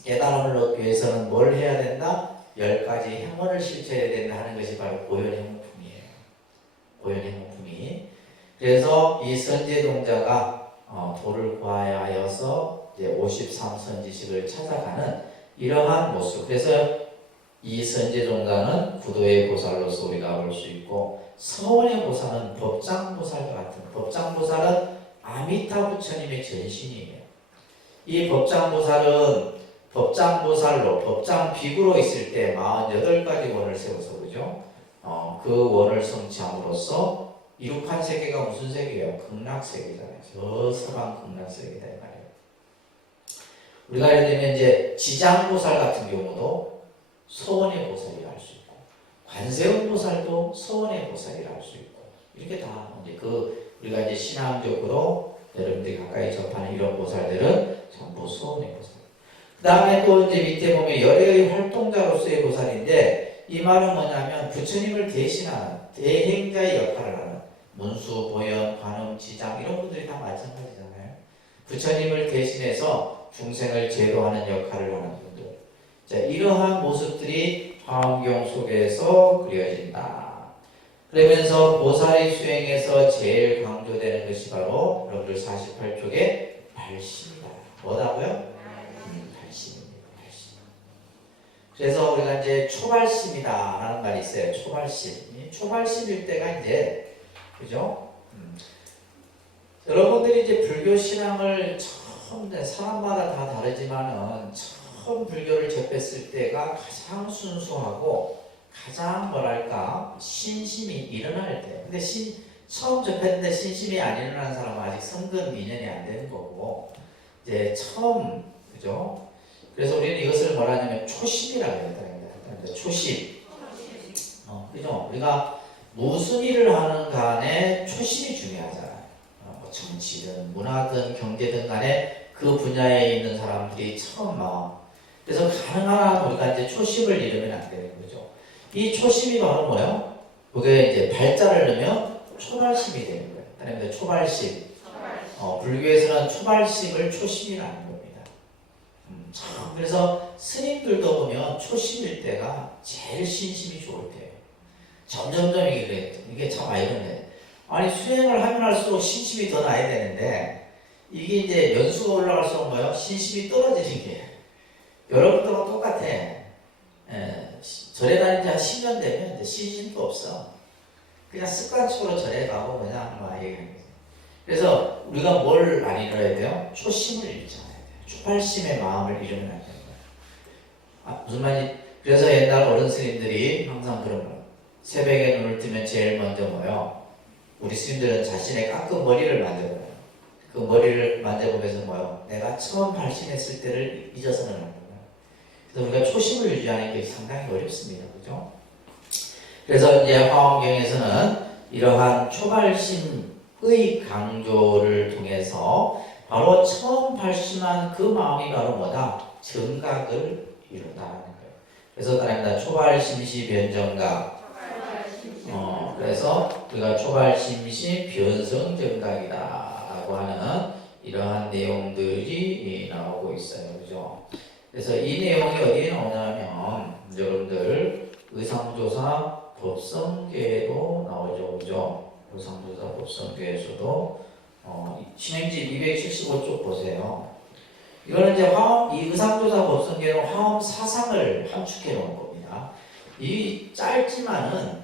깨달음을 얻기 위해서는 뭘 해야 된다? 10가지 행원을 실천해야 된다 하는 것이 바로 보현행문품이에요. 보현행문품이. 그래서 이 선제동자가 도를 구하여 하여서 이제 53선지식을 찾아가는 이러한 모습. 그래서 이 선제동자는 구도의 보살로서 우리가 볼 수 있고, 서원의 보살은 법장보살과 같은, 법장보살은 아미타 부처님의 전신이에요. 이 법장보살은 법장보살로, 법장비구로 있을 때 48가지 원을 세워서 그죠? 그 원을 성취함으로써 이룩한 세계가 무슨 세계예요? 극락세계잖아요. 저 서방 극락세계다 이 말이에요. 우리가 예를 들면 이제 지장보살 같은 경우도 서원의 보살이라 할 수 있고, 관세음보살도 서원의 보살이라 할 수 있고, 이렇게 다 이제 우리가 이제 신앙적으로 여러분들이 가까이 접하는 이런 보살들은 전부 서원의 보살. 그 다음에 또 이제 밑에 보면 열애의 활동자로서의 보살인데 이 말은 뭐냐면 부처님을 대신하는 대행자의 역할을 하는 문수, 보현, 관음, 지장 이런 분들이 다 마찬가지잖아요. 부처님을 대신해서 중생을 제도하는 역할을 하는 분들. 자, 이러한 모습들이 화엄경 속에서 그려진다. 그러면서 보살의 수행에서 제일 강조되는 것이 바로 여러분들 48쪽에 발심이다. 뭐다고요? 발심입니다. 발심. 그래서 우리가 이제 초발심이다 라는 말이 있어요. 초발심. 초발심일 때가 이제 그죠? 여러분들이 이제 불교 신앙을 처음 사람마다 다 다르지만은 처음 불교를 접했을 때가 가장 순수하고 가장 뭐랄까 신심이 일어날 때. 근데 처음 접했는데 신심이 안 일어나는 사람은 아직 성근 미년이 안 되는 거고 이제 처음 그죠? 그래서 우리는 이것을 뭐라 하냐면 초심이라고 했다는 거예요. 초심. 그죠? 우리가 무슨 일을 하는 간에 초심이 중요하잖아요. 뭐 정치든 문화든 경제든 간에 그 분야에 있는 사람들이 처음 그래서 가능한 한 우리가 이제 초심을 잃으면 안 되는 거죠. 이 초심이 바로 뭐예요? 그게 이제 발자를 넣으면 초발심이 되는 거예요. 그다음에 초발심. 불교에서는 초발심을 초심이라는 겁니다. 그래서 스님들도 보면 초심일 때가 제일 신심이 좋을 때예요. 점점점 이게 참 아이러니해요. 아니 수행을 하면 할수록 신심이 더 나야 되는데 이게 이제 연수가 올라갈수록 뭐예요? 신심이 떨어지는 게 여러분들과 똑같아. 절에 다닌 지 한 10년 되면 이제 신심도 없어. 그냥 습관적으로 절에 가고 그냥 막 얘기하는 거죠. 그래서 우리가 뭘 안 잃어야 돼요? 초심을 잃지 않아야 돼요. 초발심의 마음을 잃으면 안 되는 거예요. 무슨 말인지. 그래서 옛날 어른 스님들이 항상 그런 거예요. 새벽에 눈을 뜨면 제일 먼저 뭐요? 우리 스님들은 자신의 깎은 머리를 만져봐요. 그 머리를 만져보면서 뭐요? 내가 처음 발심했을 때를 잊어서는 안 돼요. 그래서 우리가 초심을 유지하는 게 상당히 어렵습니다. 그죠? 그래서 이제 화엄경에서는 이러한 초발심의 강조를 통해서 바로 처음 발심한 그 마음이 바로 뭐다? 정각을 이룬다는 거예요. 그래서 따릅니다. 초발심시 변정각. 그래서 우리가 초발심시 변성정각이다 라고 하는 이러한 내용들이 나오고 있어요. 그죠? 그래서 이 내용이 어디에 나오냐면 여러분들 의상조사 법성계에도 나오죠. 그죠? 의상조사 법성계에서도 신행집 275쪽 보세요. 이거는 이제 이 의상조사 법성계는 화엄 사상을 함축해 놓은 겁니다. 이 짧지만은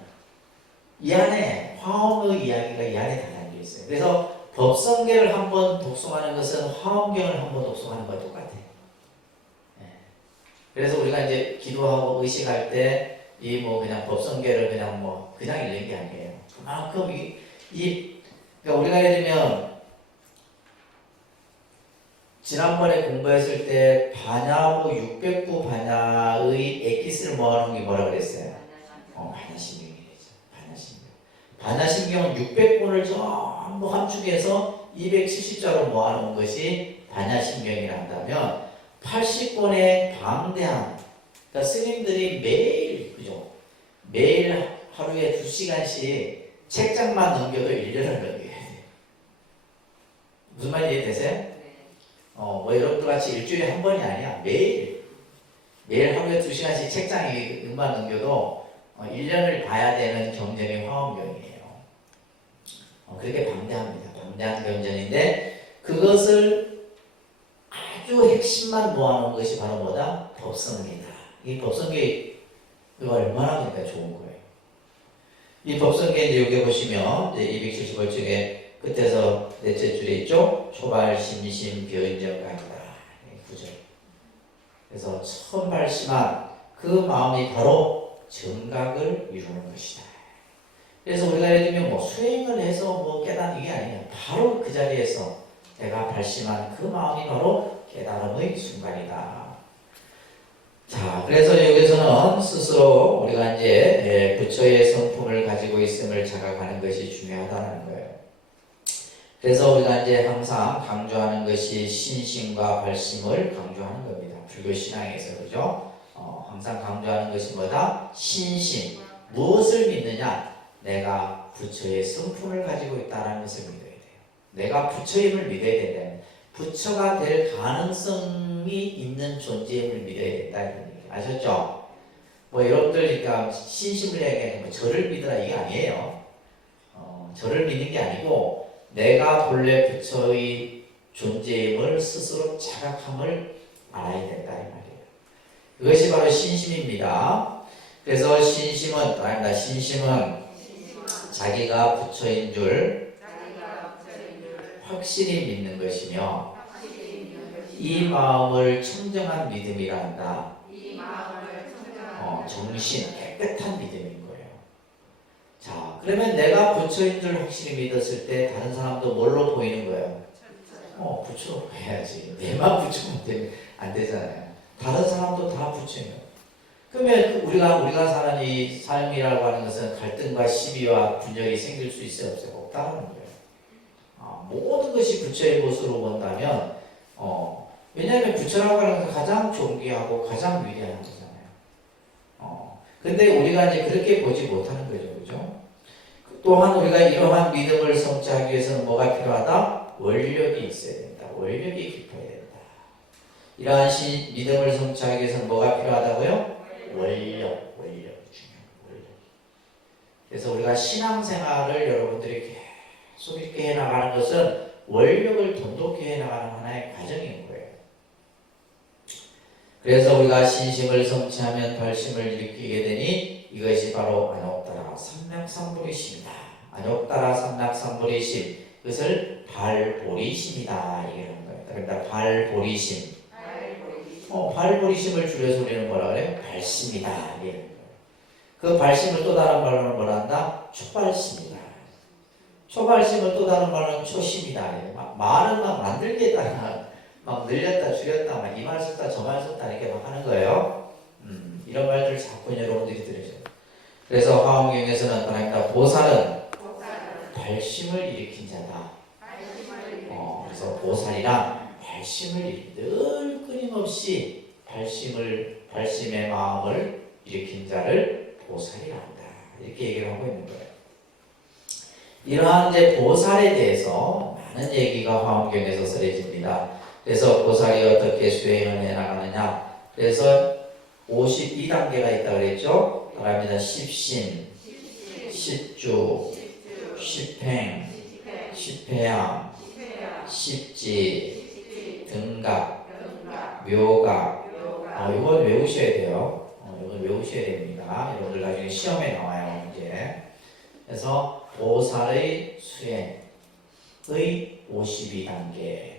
이 안에 화엄의 이야기가 이 안에 다 담겨 있어요. 그래서 법성계를 한번 독송하는 것은 화엄경을 한번 독송하는 것과 똑같아요. 그래서 우리가 이제 기도하고 의식할 때 이 뭐 그냥 법성계를 그냥 읽는 게 아니에요. 그만큼 그러니까 우리가 예를 들면 지난번에 공부했을 때 반야하고 609 반야의 엑기스를 모아놓은 게 뭐라 그랬어요? 반야신경이랬죠. 반야신경은 600권을 전부 함축해서 270자로 모아놓은 것이 반야신경이란다면 80권의 방대한 그러니까 스님들이 매일 하루에 2시간씩 책장만 넘겨도 1년을 넘겨야 돼요. 무슨 말인지 이해되세요? 뭐 여러분들 같이 일주일에 한 번이 아니야. 매일 하루에 2시간씩 책장만 넘겨도 1년을 봐야 되는 경전이 화엄경이에요. 그렇게 방대합니다. 방대한 경전인데 그것을 아주 핵심만 모아놓은 것이 바로 뭐다? 법성계다. 이 법성계 이거 얼마나 그러니까 좋은 거예요. 이 법성계 이제 여기 보시면 이제 275쪽에 끝에서 넷째 줄에 있죠. 초발심심 변정각이다. 구절. 그래서 처음 발심한 그 마음이 바로 정각을 이루는 것이다. 그래서 우리가 예를 들면 뭐 수행을 해서 뭐 깨닫는 게 아니에요. 바로 그 자리에서 내가 발심한 그 마음이 바로 깨달음의 순간이다. 자, 그래서 여기서는 스스로 우리가 이제 부처의 성품을 가지고 있음을 자각하는 것이 중요하다는 거예요. 그래서 우리가 이제 항상 강조하는 것이 신심과 발심을 강조하는 겁니다. 불교 신앙에서 그죠? 항상 강조하는 것이 뭐다? 신심. 무엇을 믿느냐? 내가 부처의 성품을 가지고 있다는 것을 믿어야 돼요. 내가 부처임을 믿어야 되는, 부처가 될 가능성이 있는 존재임을 믿어야 된다 이런 얘기 아셨죠? 뭐 여러분들 그러니까 신심을 얘기하는 뭐 저를 믿으라 이게 아니에요. 저를 믿는 게 아니고 내가 본래 부처의 존재임을 스스로 자각함을 알아야 된다 이 말이에요. 그것이 바로 신심입니다. 그래서 신심은 자기가 부처인 줄 확실히 믿는 것이며 이 마음을 청정한 믿음이라 한다. 정신, 깨끗한 믿음인 거예요. 자, 그러면 내가 부처인 줄 확실히 믿었을 때 다른 사람도 뭘로 보이는 거예요? 부처로 보여야지. 내만 부처면 안 되잖아요. 다른 사람도 다 부처예요. 그러면 우리가 사는 이 삶이라고 하는 것은 갈등과 시비와 분열이 생길 수 있어요, 없어요? 없다는 거예요. 모든 것이 부처의 모습으로 본다면, 왜냐하면 부처라고 하는 것은 가장 존귀하고 가장 위대한 거잖아요. 근데 우리가 이제 그렇게 보지 못하는 거죠, 그죠? 또한 우리가 이러한 믿음을 성취하기 위해서는 뭐가 필요하다? 원력이 있어야 된다. 원력이 깊어야 된다. 이러한 믿음을 성취하기 위해서는 뭐가 필요하다고요? 원력이 중요해요. 원력. 그래서 우리가 신앙생활을 여러분들이 계속 이렇게 해나가는 것은 원력을 돈독히 해나가는 하나의 과정인 거예요. 그래서 우리가 신심을 성취하면 발심을 일으키게 되니 이것이 바로 안욕따라 삼략삼보리심이다. 안욕따라 삼략삼보리심, 그것을 발보리심이다 얘기하는 거예요. 그러니까 발보리심. 발보리심을 줄여서 우리는 뭐라 그래요? 발심이다 얘기하는 거예요. 그 발심을 또 다른 말로는 뭐라 한다? 초발심이다. 초발심을 또 다른 말로는 초심이다. 말은 막 만들겠다. 막 늘렸다 줄였다 막 이 말 썼다 저 말 썼다 이렇게 막 하는 거예요. 이런 말들을 자꾸 여러분들이 들으셔요. 그래서 화엄경에서는 그러니까 보살은 발심을 일으킨 자다. 그래서 보살이란 발심을 늘 끊임없이 발심의 마음을 일으킨 자를 보살이라 한다. 이렇게 얘기를 하고 있는 거예요. 이러한 이제 보살에 대해서 많은 얘기가 화엄경에서 설해집니다. 그래서 보살이 어떻게 수행을 해나가느냐. 그래서 52단계가 있다고 그랬죠. 말합니다. 십신, 십주, 십행, 십회양, 십지, 등각, 묘각. 이건 외우셔야 돼요. 이건 외우셔야 됩니다. 여러분들 나중에 시험에 나와요. 문제. 그래서 보살의 수행의 52단계.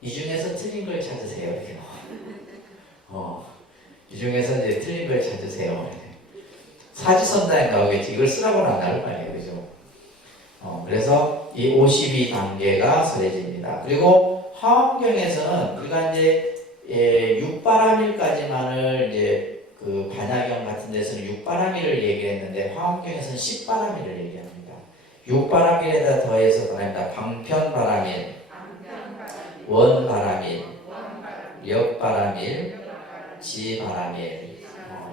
이 중에서 틀린 걸 찾으세요. 이렇게. 이 중에서 이제 틀린 걸 찾으세요. 사지선다에 나오겠지. 이걸 쓰라고는 안 나올 거 아니에요. 그죠? 그래서 이 52단계가 설해집니다. 그리고 화엄경에서는 우리가 이제 육바라밀까지만을 이제 그 반야경 같은 데서는 육바라밀을 얘기했는데 화엄경에서는 십바라밀을 얘기합니다. 육바라밀에다 더해서 말합니다. 방편바라밀, 원바라밀, 역바라밀, 지바라밀,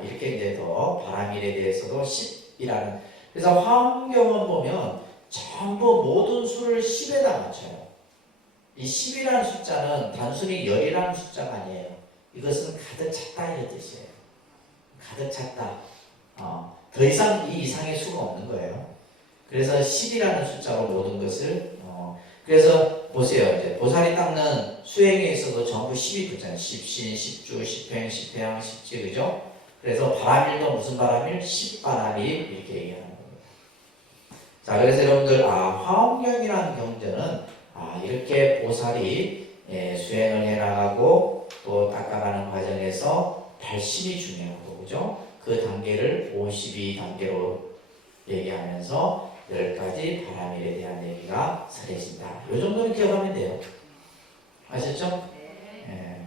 이렇게 이제 더 바라밀에 대해서도 10이라는. 그래서 화엄경은 보면 전부 모든 수를 10에다 맞춰요. 이 10이라는 숫자는 단순히 열이라는 숫자가 아니에요. 이것은 가득 찼다 이런 뜻이에요. 가득 찼다. 더 이상 이 이상의 수가 없는 거예요. 그래서 10이라는 숫자로 모든 것을 그래서 보세요. 이제 보살이 닦는 수행에 있어도 전부 10이 붙잖아요. 십신, 십주, 십행, 십회양, 십지, 그죠? 그래서 바라밀도 무슨 바라밀? 십바라밀 이렇게 얘기하는 겁니다. 자, 그래서 여러분들 화엄경이라는 경전은 이렇게 보살이 수행을 해나가고 또 닦아가는 과정에서 발심이 중요하고, 그죠? 그 단계를 52단계로 얘기하면서 10가지 바라밀에 대한 얘기가 설해진다. 이 정도는 기억하면 돼요. 아셨죠? 네.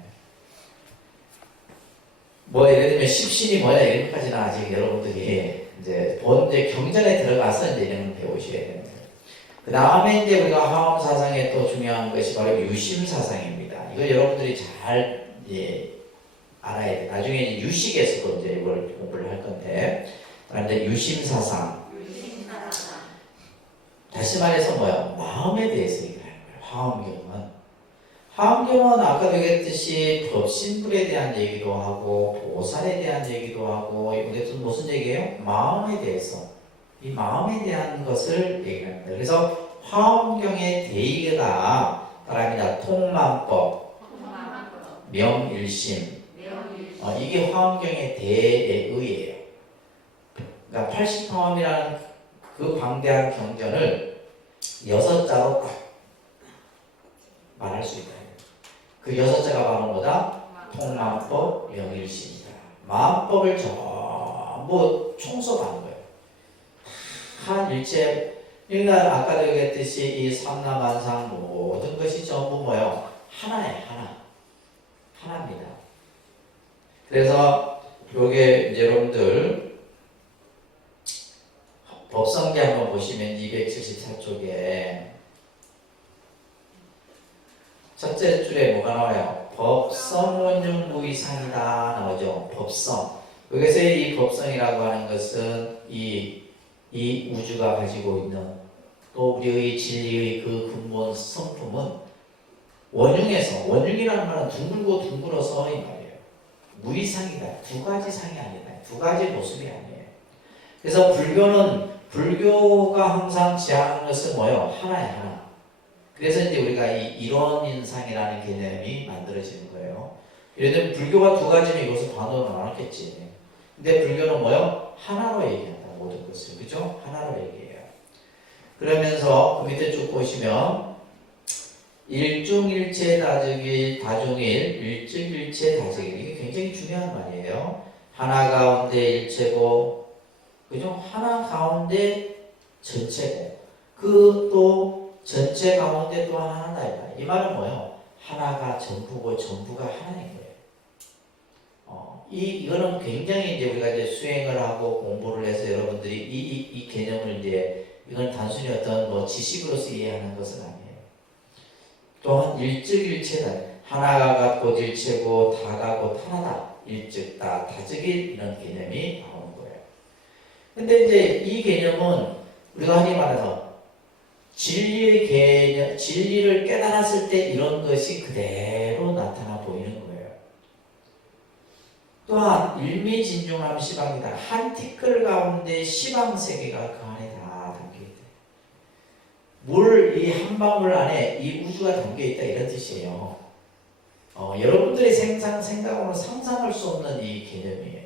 뭐 예를 들면 십신이 뭐냐 이런 것까지는 아직 여러분들이 이제 경전에 들어가서 이제 이런 걸 배우셔야 됩니다. 그 다음에 이제 우리가 화엄사상에 또 중요한 것이 바로 유심사상입니다. 이거 여러분들이 잘 알아야 돼. 나중에 이제 유식에서도 이제 이걸 공부를 할 건데, 그런데 유심사상. 다시 말해서 뭐야? 마음에 대해서 얘기를 하는 거예요. 화엄경은. 화엄경은 아까도 얘기했듯이 법신불에 대한 얘기도 하고 보살에 대한 얘기도 하고 이게 또 무슨 얘기예요? 마음에 대해서. 이 마음에 대한 것을 얘기합니다. 그래서 화엄경의 대의가 따라합니다. 통만법, 명일심. 이게 화엄경의 대의예요. 그러니까 80화엄이라는 그 방대한 경전을 6자로 딱 말할 수 있다. 그 6자가 바로 뭐다? 통만법, 명일심이다. 마음법을 전부 총섭하는 거예요. 한 일체, 그러니까 아까도 얘기했듯이 이 삼라만상 모든 것이 전부 뭐예요? 하나예요, 하나. 하나입니다. 그래서 요게 이제 여러분들 법성계 한번 보시면 274쪽에 첫째 줄에 뭐가 나와요? 법성원용 무이상이다 나오죠. 법성. 여기서 이 법성이라고 하는 것은 이 우주가 가지고 있는 또 우리의 진리의 그 근본 성품은 원흉에서, 원흉이라는 말은 둥글고 둥글어서 이 말이에요. 무이상이다. 두 가지 상이 아니다. 두 가지 모습이 아니에요. 그래서 불교가 항상 지향하는 것은 뭐예요? 하나야, 하나. 그래서 이제 우리가 이 일원인상이라는 개념이 만들어지는 거예요. 예를 들면 불교가 두 가지면 이것을 반으로 나눴겠지. 근데 불교는 뭐예요? 하나로 얘기한다. 모든 것을. 그죠? 하나로 얘기해요. 그러면서 그 밑에 쭉 보시면 일중일체 다중일, 다중일, 일중일체 다중일. 이게 굉장히 중요한 말이에요. 하나 가운데 일체고, 그죠? 하나 가운데 전체고, 그 또 전체 가운데 또 하나다. 이 말은 뭐예요? 하나가 전부고 전부가 하나인 거예요. 이거는 굉장히 이제 우리가 이제 수행을 하고 공부를 해서 여러분들이 이 개념을 이제 이건 단순히 어떤 뭐 지식으로서 이해하는 것은 아니에요. 또한 일즉일체다. 하나가 같고 일체고 다가 곧 하나다. 일즉다, 다즉일 이런 개념이 나오는 거예요. 근데 이제 이 개념은 우리가 흔히 말해서 진리의 개념, 진리를 깨달았을 때 이런 것이 그대로 나타나 보이는 거예요. 또한 일미진중함 시방이다. 한 티끌 가운데 시방 세계가 그 안에 다 담겨있다. 물 이 한 방울 안에 이 우주가 담겨있다 이런 뜻이에요. 여러분들의 생각으로 상상할 수 없는 이 개념이에요.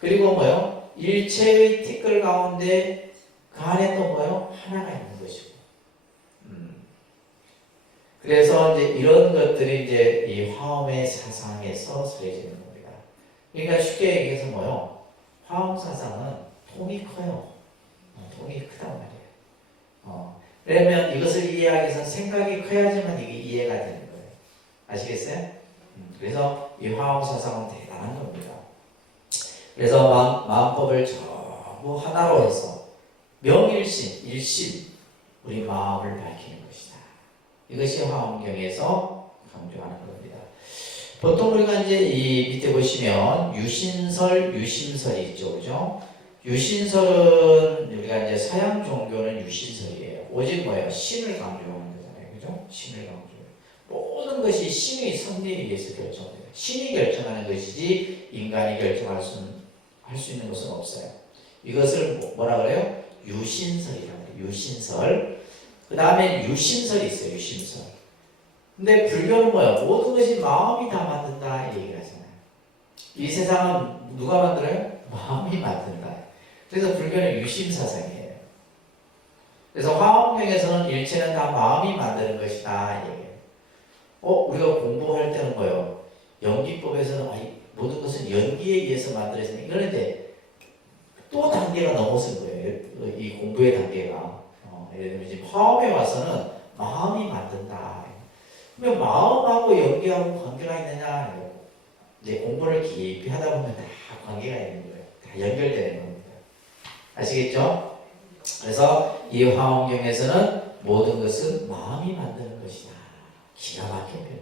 그리고 뭐요? 일체의 티끌 가운데 그 안에 또 뭐요? 하나가 있는 것이고. 그래서 이제 이런 것들이 이제 이 화엄의 사상에서 서해지는 겁니다. 그러니까 쉽게 얘기해서 뭐요? 화엄 사상은 통이 커요. 통이 크단 말이에요. 그러면 이것을 이해하기 위해서 생각이 커야지만 이게 이해가 되는 거예요. 아시겠어요? 그래서 이 화엄 사상은 대단한 겁니다. 그래서 마음법을 전부 하나로 해서 명일심, 일심, 우리 마음을 밝히는 것이다. 이것이 화엄경에서 강조하는 겁니다. 보통 우리가 이제 이 밑에 보시면 유신설, 유심설이 있죠, 그죠? 유신설은 우리가 이제 서양 종교는 유신설이에요. 오직 뭐예요? 신을 강조하는 거잖아요, 그죠? 신을 강조. 모든 것이 신의 섭리에 의해서 결정돼요. 신이 결정하는 것이지 인간이 결정할 수 있는 것은 없어요. 이것을 뭐라 그래요? 유신설이라고 해요. 유신설. 그 다음에 유심설이 있어요. 유심설. 근데 불교는 뭐예요? 모든 것이 마음이 다 만든다 이 얘기를 하잖아요. 이 세상은 누가 만들어요? 마음이 만든다. 그래서 불교는 유심사상이에요. 그래서 화엄경에서는 일체는 다 마음이 만드는 것이다 이 얘기예요. 우리가 공부할 때는 뭐예요? 연기법에서는 모든 것은 연기에 의해서 만들어지는 그런데 또 단계가 넘어선 거예요. 이 공부의 단계가. 예를 들면 지금 화엄에 와서는 마음이 만든다. 그러면 마음하고 연기하고 관계가 있느냐? 이제 공부를 깊이 하다 보면 다 관계가 있는 거예요. 다 연결되는 겁니다. 아시겠죠? 그래서 이 화엄경에서는 모든 것은 마음이 만드는 것이다. 기가 막힌 표현.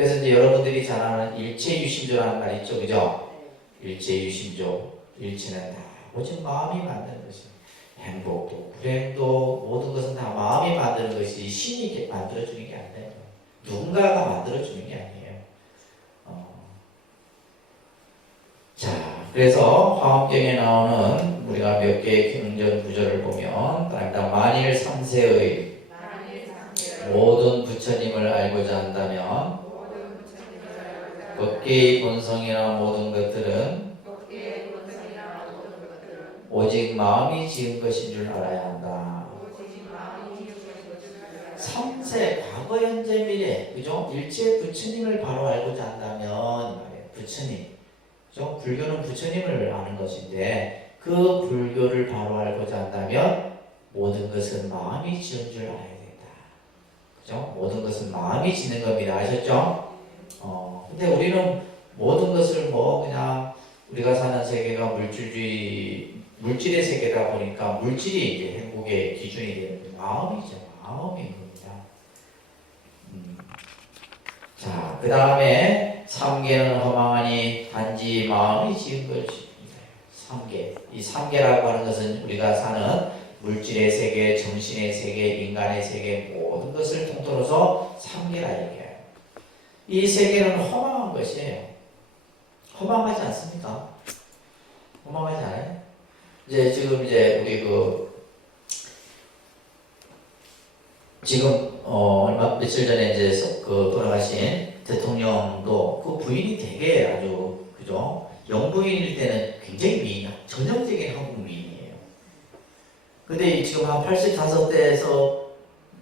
그래서 이제 여러분들이 잘 아는 일체유심조라는 말 있죠, 그죠? 일체유심조, 일체는 다 오직 마음이 만드는 것이 행복도 불행도 모든 것은 다 마음이 만드는 것이 신이 만들어주는 게 아니에요. 누군가가 만들어주는 게 아니에요. 자, 그래서 화엄경에 나오는 우리가 몇 개의 경전 구절을 보면 만일 삼세의 모든 부처님을 알고자 한다면 법계의 본성이나 모든 것들은 오직 마음이 지은 것인 줄 알아야 한다. 삼세, 과거, 현재, 미래, 그죠? 일체 부처님을 바로 알고자 한다면 부처님, 그죠? 불교는 부처님을 아는 것인데 그 불교를 바로 알고자 한다면 모든 것은 마음이 지은 줄 알아야 된다. 그죠? 모든 것은 마음이 지는 겁니다. 아셨죠? 근데 우리는 모든 것을 뭐 그냥 우리가 사는 세계가 물질의 세계다 보니까 물질이 이제 행복의 기준이 되는 마음이죠. 마음인 겁니다. 자, 그 다음에 삼계는 허망하니 단지 마음이 지은 것입니다. 삼계. 이 삼계라고 하는 것은 우리가 사는 물질의 세계, 정신의 세계, 인간의 세계 모든 것을 통틀어서 삼계라 얘기해요. 이 세계는 허망한 것이에요. 허망하지 않습니까? 허망하지 않아요? 지금 우리 지금 며칠 전에 돌아가신 대통령도 그 부인이 되게 아주 그죠? 영부인일 때는 굉장히 전형적인 한국 미인이에요. 근데 지금 한 85대에서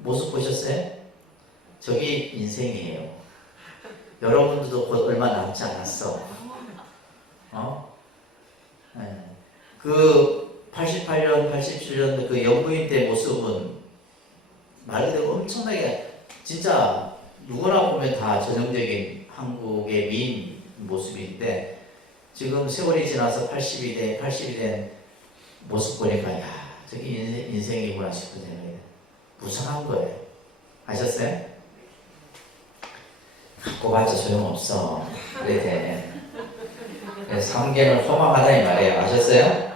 모습 보셨어요? 저게 인생이에요. 여러분들도 곧 얼마 남지 않았어. 네. 그 88년, 87년 그 영부인 때 모습은 말 그대로 엄청나게 진짜 누구나 보면 다 전형적인 한국의 미인 모습인데 지금 세월이 지나서 80이 된 모습 보니까 야, 저게 인생이구나 싶은 생각이 무상한 거예요. 아셨어요? 갖고 봤자 소용없어. 그래 돼. 삼계는 허망하다 이 말이에요. 아셨어요?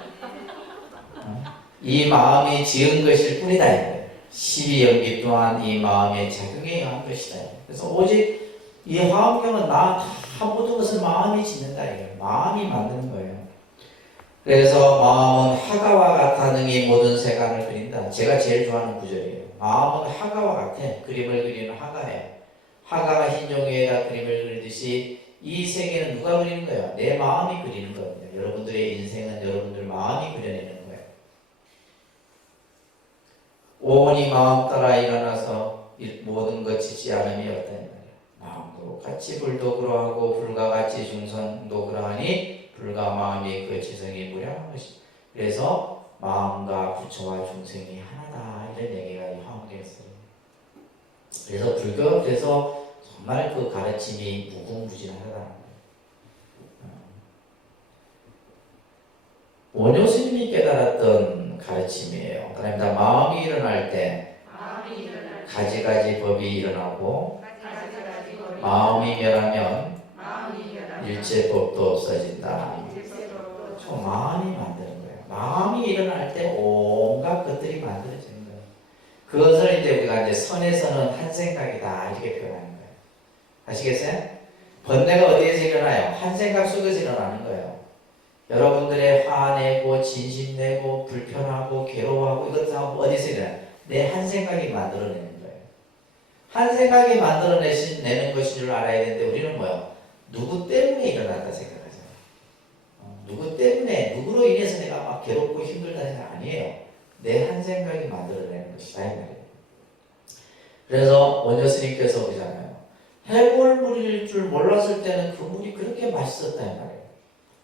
이 마음이 지은 것일 뿐이다. 12연기 또한 이 마음의 작용에 의한 것이다. 그래서 오직 이 화엄경은 모든 것을 마음이 짓는다. 마음이 만드는 거예요. 그래서 마음은 화가와 같아 능히 모든 세간을 그린다. 제가 제일 좋아하는 구절이에요. 마음은 화가와 같아. 그림을 그리는 화가예요. 화가가 흰 종이에다 그림을 그리듯이 이 세계는 누가 그리는 거예요? 내 마음이 그리는 겁니다. 여러분들의 인생은 여러분들 마음이 그려내는 거예요. 온이 마음 따라 일어나서 모든 것 짓지 않음이 없다. 마음도 같이 불도 그러하고 불과 같이 중성도 그러하니 불과 마음이 그 지성이 무량한 것이. 그래서 마음과 부처와 중생이 하나다. 이런 얘기가 화엄경에서. 그래서 불교에서 정말 그 가르침이 무궁무진하다는 거예요. 원효 스님이 깨달았던 가르침이에요. 그러니까 마음이 일어날 때 가지가지 법이 일어나고 마음이 멸하면 일체법도 없어진다. 마음이 만드는 거예요. 마음이 일어날 때 온갖 것들이 만들어지는 거예요. 그것을 이제 우리가 선에서는 한 생각이다 이렇게 표현하는 거예요. 아시겠어요? 번뇌가 어디에서 일어나요? 한 생각 속에서 일어나는 거예요. 여러분들의 화내고 진심내고 불편하고 괴로워하고 이것도 어디서 일어나요? 내 한 생각이 만들어내는 거예요. 한 생각이 만들어내는 것인 줄 알아야 되는데 우리는 뭐요? 누구 때문에 일어났다 생각하잖아요. 누구 때문에 누구로 인해서 내가 막 괴롭고 힘들다 생각 아니에요. 내 한 생각이 만들어내는 것이다 이 말이에요. 그래서 원효 스님께서 그러잖아요. 해골물일 줄 몰랐을 때는 그 물이 그렇게 맛있었다 이 말이에요.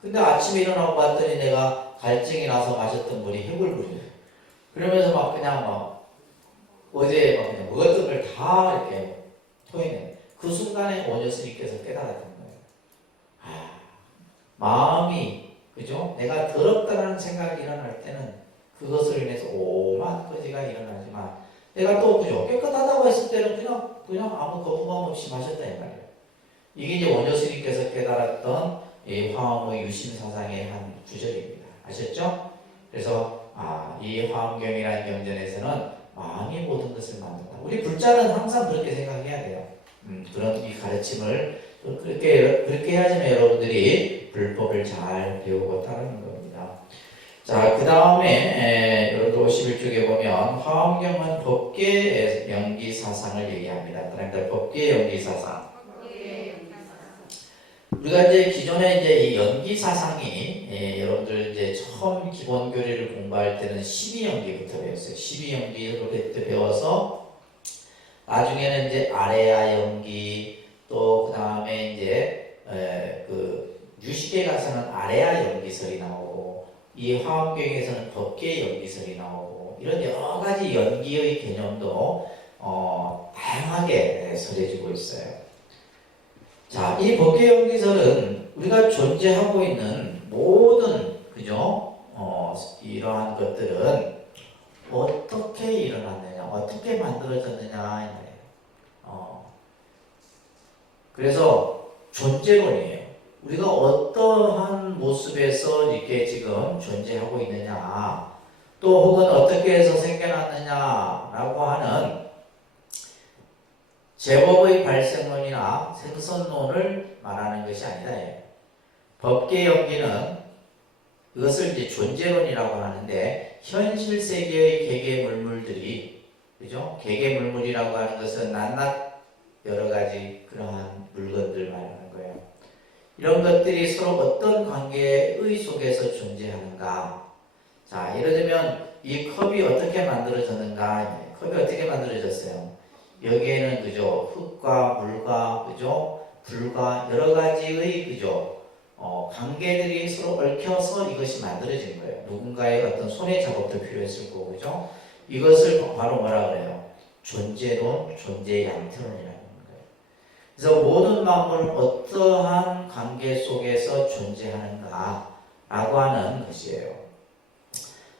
근데 아침에 일어나고 봤더니 내가 갈증이 나서 마셨던 물이 해골물이에요. 그러면서 막 그냥 어제 그냥 먹었던 걸 다 이렇게 토해내. 그 순간에 원효 스님께서 깨달았던 거예요. 마음이 그죠? 내가 더럽다는 생각이 일어날 때는 그것을 인해서 오만 거지가 일어나지만 내가 또 그죠? 깨끗하다고 했을 때는 그냥 아무 거부감 없이 마셨다 이 말이에요. 이게 이제 원효 스님께서 깨달았던 이 화엄의 유심 사상의 한 구절입니다. 아셨죠? 그래서 이 화엄경이라는 경전에서는 마음이 모든 것을 만든다. 우리 불자는 항상 그렇게 생각해야 돼요. 그런 이 가르침을 그렇게 해야지만 여러분들이 불법을 잘 배우고 따르는 겁니다. 자, 그 다음에 여러분 51쪽에 보면 화엄경은 법계 연기 사상을 얘기합니다. 그러니까 법계 연기 사상. 우리가 이제 기존에 이제 이 연기 사상이 여러분들 이제 처음 기본 교리를 공부할 때는 12연기부터 배웠어요. 12연기를 그때 배워서 나중에는 이제 아레아 연기 또 그 다음에 이제 그 유식에 가서는 아레아 연기설이 나오고 이 화엄경에서는 법계 연기설이 나오고 이런 여러 가지 연기의 개념도 다양하게 설해지고 있어요. 자, 이 법계 연기설은 우리가 존재하고 있는 모든 그죠? 이러한 것들은 어떻게 일어났느냐, 어떻게 만들어졌느냐. 그래서 존재론이에요. 우리가 어떠한 모습에서 이렇게 지금 존재하고 있느냐, 또 혹은 어떻게 해서 생겨났느냐라고 하는 제법의 발생론이나 생선론을 말하는 것이 아니다. 법계 연기는 이것을 이제 존재론이라고 하는데 현실 세계의 개개물물들이 그죠? 개개물물이라고 하는 것은 낱낱 여러 가지 그러한 물건들 말하는 거예요. 이런 것들이 서로 어떤 관계의 속에서 존재하는가? 자, 예를 들면 이 컵이 어떻게 만들어졌는가? 컵이 어떻게 만들어졌어요? 여기에는 그죠? 흙과 물과 그죠? 불과 여러 가지의 그죠? 관계들이 서로 얽혀서 이것이 만들어진 거예요. 누군가의 어떤 손의 작업도 필요했을 거고 그죠? 이것을 바로 뭐라 그래요? 존재론, 존재 양태론이라는 거예요. 그래서 모든 만물은 어떠한 관계 속에서 존재하는가 라고 하는 것이에요.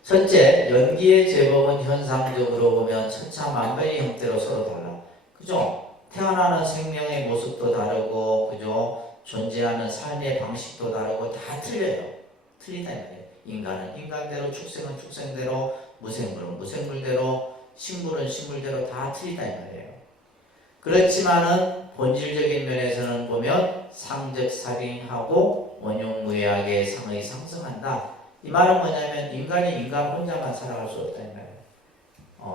첫째, 연기의 제법은 현상적으로 보면 천차만별의 형태로 서로 달라. 그죠? 태어나는 생명의 모습도 다르고, 그죠? 존재하는 삶의 방식도 다르고, 다 틀려요. 틀리다 말이에요. 인간은 인간대로, 축생은 축생대로, 무생물은 무생물대로, 식물은 식물대로 다 틀리다 말이에요. 그렇지만은 본질적인 면에서는 보면 상적살인하고 원용무예하게 상의 상승한다. 이 말은 뭐냐면 인간이 인간 혼자만 살아갈 수 없다는 거예요.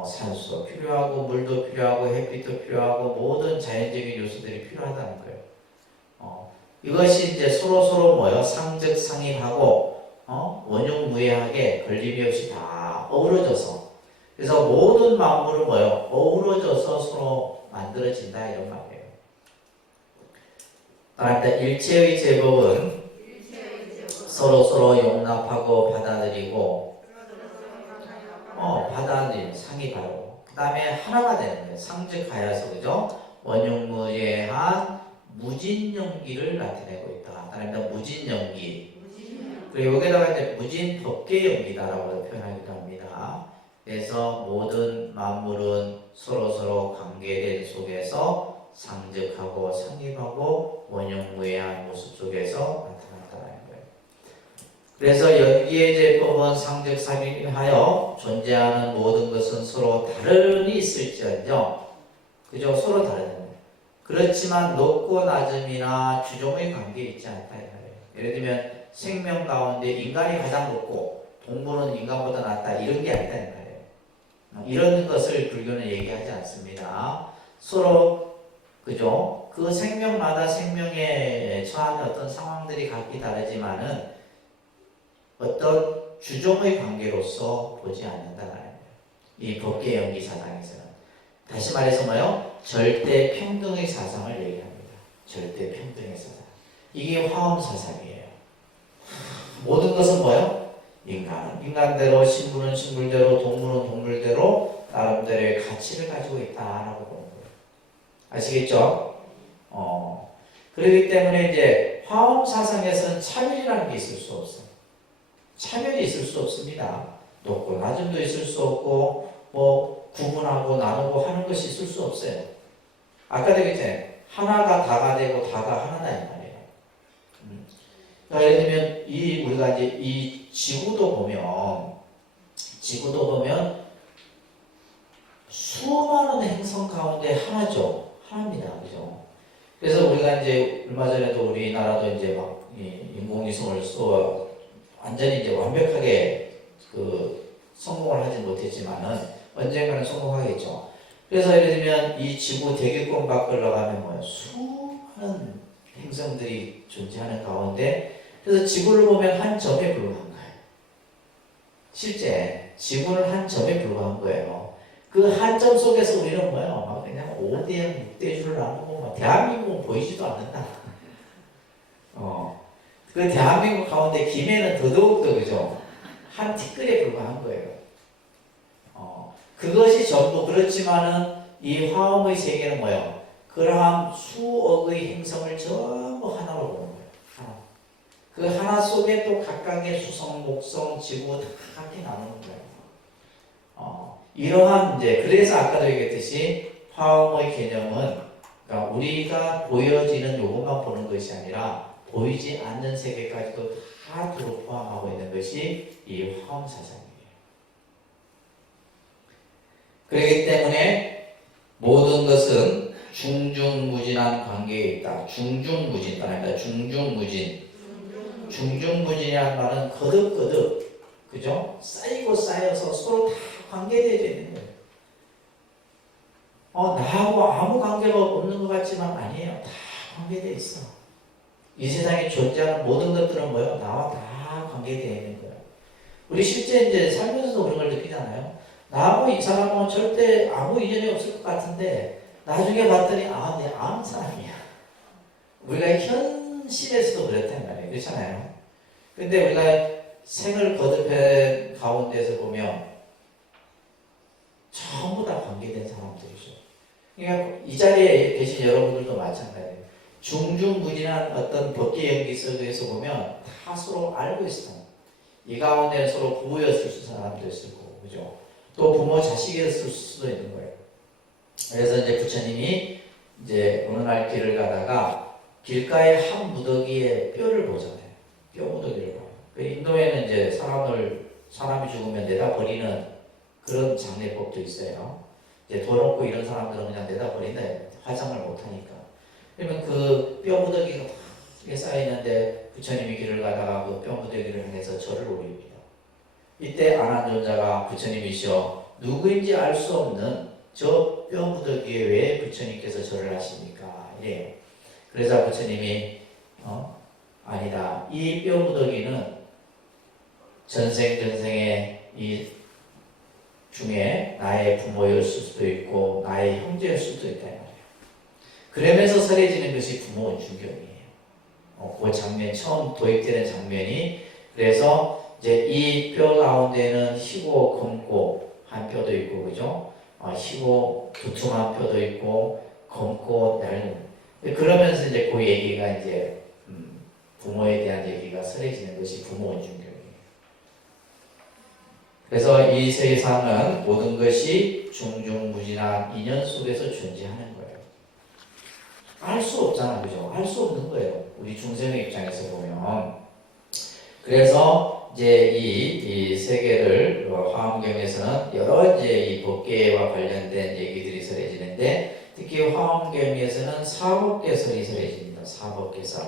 산소 필요하고 물도 필요하고 햇빛도 필요하고 모든 자연적인 요소들이 필요하다는 거예요. 이것이 이제 서로 뭐요? 상적상인하고 원용무예하게 걸림이 없이 다 어우러져서 그래서 모든 만물은 뭐요? 어우러져서 서로 만들어진다 이런 말이에요. 따라서 일체의 제법은 서로 용납하고 받아들이고 받아들이는 상이 바로 그 다음에 하나가 되는 거예요. 상즉하여서 그죠? 원용무예한 무진연기를 나타내고 있다. 따라서 무진연기 그리고 여기다가 이제 무진법계연기다라고 표현하기도 합니다. 그래서 모든 만물은 서로 관계된 속에서 상적하고 상립하고 원용무예한 모습 속에서 나타난다는 거예요. 그래서 연기의 제법은 상적살인하여 존재하는 모든 것은 서로 다름이 있을지언정 그죠? 서로 다르는 거예요. 그렇지만 높고 낮음이나 주종의 관계에 있지 않다. 예를 들면 생명 가운데 인간이 가장 높고 동물은 인간보다 낫다 이런 게 아니다. 이런 것을 불교는 얘기하지 않습니다. 서로 그죠? 그 생명마다 생명에 처하는 어떤 상황들이 각기 다르지만은 어떤 주종의 관계로서 보지 않는다는 이 법계 연기 사상에서는 다시 말해서 뭐요? 절대 평등의 사상을 얘기합니다. 절대 평등의 사상. 이게 화엄 사상이에요. 모든 것은 뭐요? 인간은 인간대로, 식물은 식물대로, 동물은 동물대로 나름대로의 가치를 가지고 있다라고 보는 거예요. 아시겠죠? 그렇기 때문에 이제 화엄 사상에서는 차별이라는 게 있을 수 없어요. 차별이 있을 수 없습니다. 높고 낮음도 있을 수 없고 뭐 구분하고 나누고 하는 것이 있을 수 없어요. 아까도 얘기했잖아요. 하나가 다가 되고 다가 하나다 이 말이에요. 그러니까 예를 들면 우리가 이제 이 지구도 보면 수많은 행성 가운데 하나죠. 하나입니다. 그죠? 그래서 우리가 이제 얼마 전에도 우리나라도 이제 막 인공위성을 쏘아 완전히 이제 완벽하게 성공을 하지 못했지만은 언젠가는 성공하겠죠. 그래서 예를 들면 이 지구 대기권 밖을 나가면 뭐예요? 수많은 행성들이 존재하는 가운데 그래서 지구를 보면 한 점에 불과한 거예요. 실제 지구는 한 점에 불과한 거예요. 그 한 점 속에서 우리는 뭐예요? 막 그냥 5대양 6대주를 나누고 막 대한민국은 보이지도 않는다. 그 대한민국 가운데 김해는 더더욱더 그죠? 한 티끌에 불과한 거예요. 그것이 전부 그렇지만은 이 화엄의 세계는 뭐예요? 그러한 수억의 행성을 전부 하나로 보는 거예요. 하나. 그 하나 속에 또 각각의 수성, 목성, 지구 다 함께 나누는 거예요. 이러한 그래서 아까도 얘기했듯이 화엄의 개념은 그러니까 우리가 보여지는 요것만 보는 것이 아니라 보이지 않는 세계까지도 다 두루 포함하고 있는 것이 이 화엄 사상이에요. 그렇기 때문에 모든 것은 중중무진한 관계에 있다. 중중무진 단어입니다. 중중무진. 중중무진이라는 말은 거듭거듭, 그죠? 쌓이고 쌓여서 서로 다 관계되어 있는 거예요. 나하고 아무 관계가 없는 것 같지만 아니에요. 다 관계되어 있어. 이 세상에 존재하는 모든 것들은 뭐예요? 나와 다 관계되어 있는 거예요. 우리 실제 이제 살면서도 그런 걸 느끼잖아요. 나하고 이 사람은 절대 아무 인연이 없을 것 같은데 나중에 봤더니 내 아는 사람이야. 우리가 현실에서도 그랬단 말이에요. 그렇잖아요. 근데 우리가 생을 거듭해 가운데서 보면 전부 다 관계된 사람들이죠. 그러니까 이 자리에 계신 여러분들도 마찬가지예요. 중중무진한 어떤 법계 연기 속에서 보면 다 서로 알고 있어요. 이 가운데 서로 부부였을 사람도 있을 거고, 그죠? 또 부모 자식이었을 수도 있는 거예요. 그래서 이제 부처님이 이제 어느 날 길을 가다가 길가에 한 무더기에 뼈를 보잖아요. 뼈 무더기를 봐요. 인도에는 이제 사람이 죽으면 내다 버리는 그런 장례법도 있어요. 이제 더럽고 이런 사람들은 그냥 내다 버린다. 화장을 못하니까. 그러면 그 뼈 무더기가 다 쌓여있는데 부처님이 길을 가다가 그 뼈 무더기를 향해서 절을 올립니다. 이때 아난존자가 부처님이시여 누구인지 알 수 없는 저 뼈 무더기에 왜 부처님께서 절을 하십니까? 이래요. 그래서 부처님이 아니다. 이 뼈 무더기는 전생에 이 중에 나의 부모였을 수도 있고 나의 형제였을 수도 있다. 그러면서 설해지는 것이 부모 원중경이에요. 그 장면 처음 도입되는 장면이 그래서 이제 이 뼈 가운데는 희고 검고 한 뼈도 있고 그죠? 희고 두툼한 뼈도 있고 검고 얇은. 그러면서 이제 그 얘기가 이제 부모에 대한 얘기가 설해지는 것이 부모 원중경이에요. 그래서 이 세상은 모든 것이 중중무진한 인연 속에서 존재하는 거예요. 알 수 없잖아, 그죠? 알 수 없는 거예요. 우리 중생의 입장에서 보면. 그래서 이제 이 세계를 화엄경에서는 여러 이제 이 법계와 관련된 얘기들이 설해지는데 특히 화엄경에서는 사법계설이 설해집니다. 사법계설.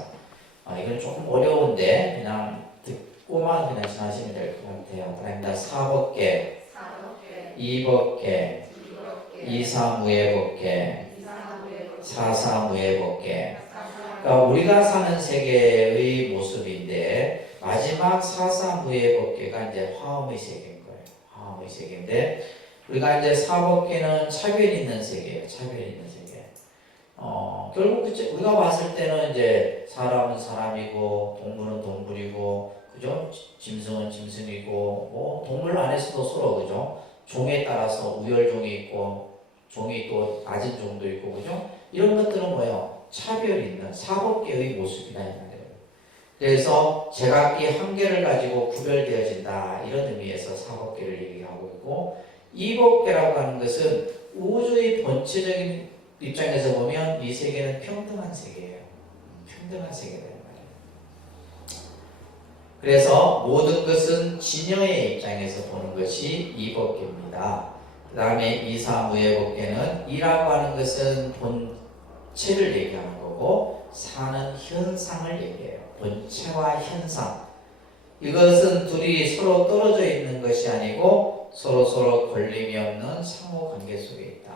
이건 조금 어려운데 그냥 듣고만 그냥 지나시면 될 것 같아요. 그러니까 사법계, 이법계, 이사무예법계, 사사무예법계. 그러니까 우리가 사는 세계의 모습인데 마지막 사사무예법계가 이제 화엄의 세계인 거예요. 화엄의 세계인데 우리가 이제 사법계는 차별 있는 세계예요. 차별 있는 세계. 결국 우리가 봤을 때는 이제 사람은 사람이고 동물은 동물이고 그죠? 짐승은 짐승이고 뭐 동물 안에서도 서로 그죠? 종에 따라서 우열종이 있고 종이 또 낮은 종도 있고 그죠? 이런 것들은 뭐예요? 차별이 있는 사법계의 모습이다 이 말이에요. 그래서 제각기 한계를 가지고 구별되어진다 이런 의미에서 사법계를 얘기하고 있고 이법계라고 하는 것은 우주의 본체적인 입장에서 보면 이 세계는 평등한 세계예요. 평등한 세계다 말이에요. 그래서 모든 것은 진여의 입장에서 보는 것이 이 법계입니다. 그 다음에 이사무의 법계는 이라고 하는 것은 본체를 얘기하는 거고 사는 현상을 얘기해요. 본체와 현상. 이것은 둘이 서로 떨어져 있는 것이 아니고 서로 권림이 없는 상호 관계 속에 있다.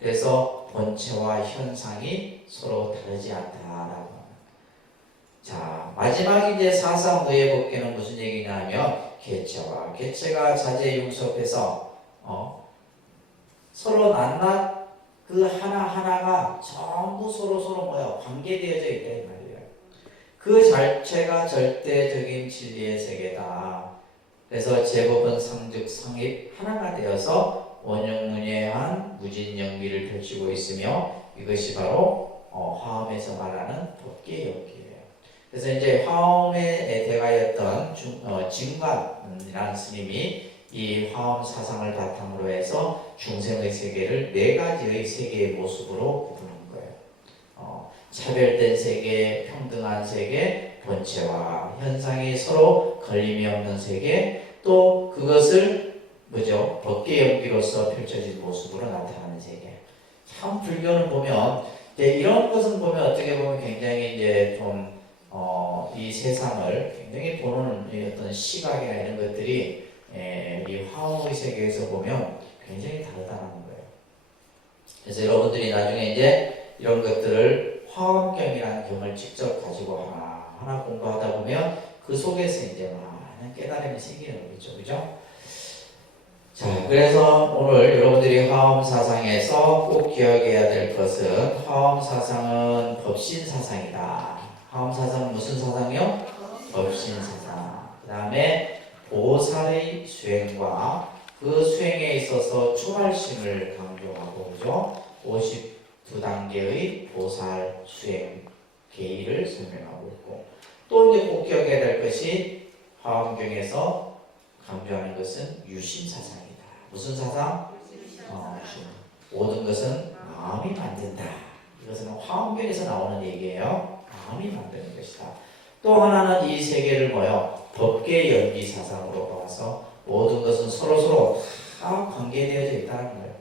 그래서 본체와 현상이 서로 다르지 않다라고. 자, 마지막 이제 사사무의 법계는 무슨 얘기냐면 개체와 개체가 자재융섭해서 서로 낱낱 그 하나하나가 전부 서로 뭐야 관계되어져 있다 이 말이에요. 그 자체가 절대적인 진리의 세계다. 그래서 제법은 상즉 상입 하나가 되어서 원용문예한 무진영미를 펼치고 있으며 이것이 바로 화엄에서 말하는 법계의 연기예요. 그래서 이제 화엄에 대가였던 진관이라는 스님이 이 화엄 사상을 바탕으로 해서 중생의 세계를 네 가지의 세계의 모습으로 구분한 거예요. 차별된 세계, 평등한 세계, 본체와 현상이 서로 걸림이 없는 세계, 또 그것을 뭐죠? 법계 연기로서 펼쳐진 모습으로 나타나는 세계. 참 불교는 보면 이런 것은 보면 어떻게 보면 굉장히 이제 좀 이 세상을 굉장히 보는 어떤 시각이나 이런 것들이 이 화엄의 세계에서 보면 굉장히 다르다는 거예요. 그래서 여러분들이 나중에 이제 이런 것들을 화엄경이라는 경을 직접 가지고 하나 공부하다 보면 그 속에서 이제 많은 깨달음이 생기는 거죠. 그죠? 자, 그래서 오늘 여러분들이 화엄 사상에서 꼭 기억해야 될 것은 화엄 사상은 법신 사상이다. 화엄 사상은 무슨 사상이요? 법신 사상. 그 다음에 보살의 수행과 그 수행에 있어서 초발심을 강조하고, 그죠? 52단계의 보살 수행 계의를 설명하고 있고, 또 이제 꼭 기억해야 될 것이 화엄경에서 강조하는 것은 유심 사상이다. 무슨 사상? 유심. 모든 것은 마음이 만든다. 이것은 화엄경에서 나오는 얘기예요. 마음이 만드는 것이다. 또 하나는 이 세계를 법계 연기 사상으로 봐서 모든 것은 서로 다 관계되어져 있다는 거예요.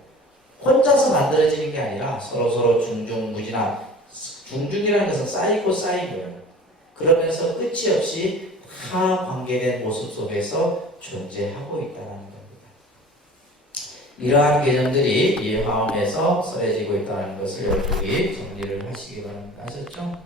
혼자서 만들어지는 게 아니라 서로 중중무진한, 중중이라는 것은 쌓이고 쌓인 거예요. 그러면서 끝이 없이 다 관계된 모습 속에서 존재하고 있다는 겁니다. 이러한 개념들이 이 화엄에서 써여지고 있다는 것을 여러분이 정리를 하시기 바랍니다. 아셨죠?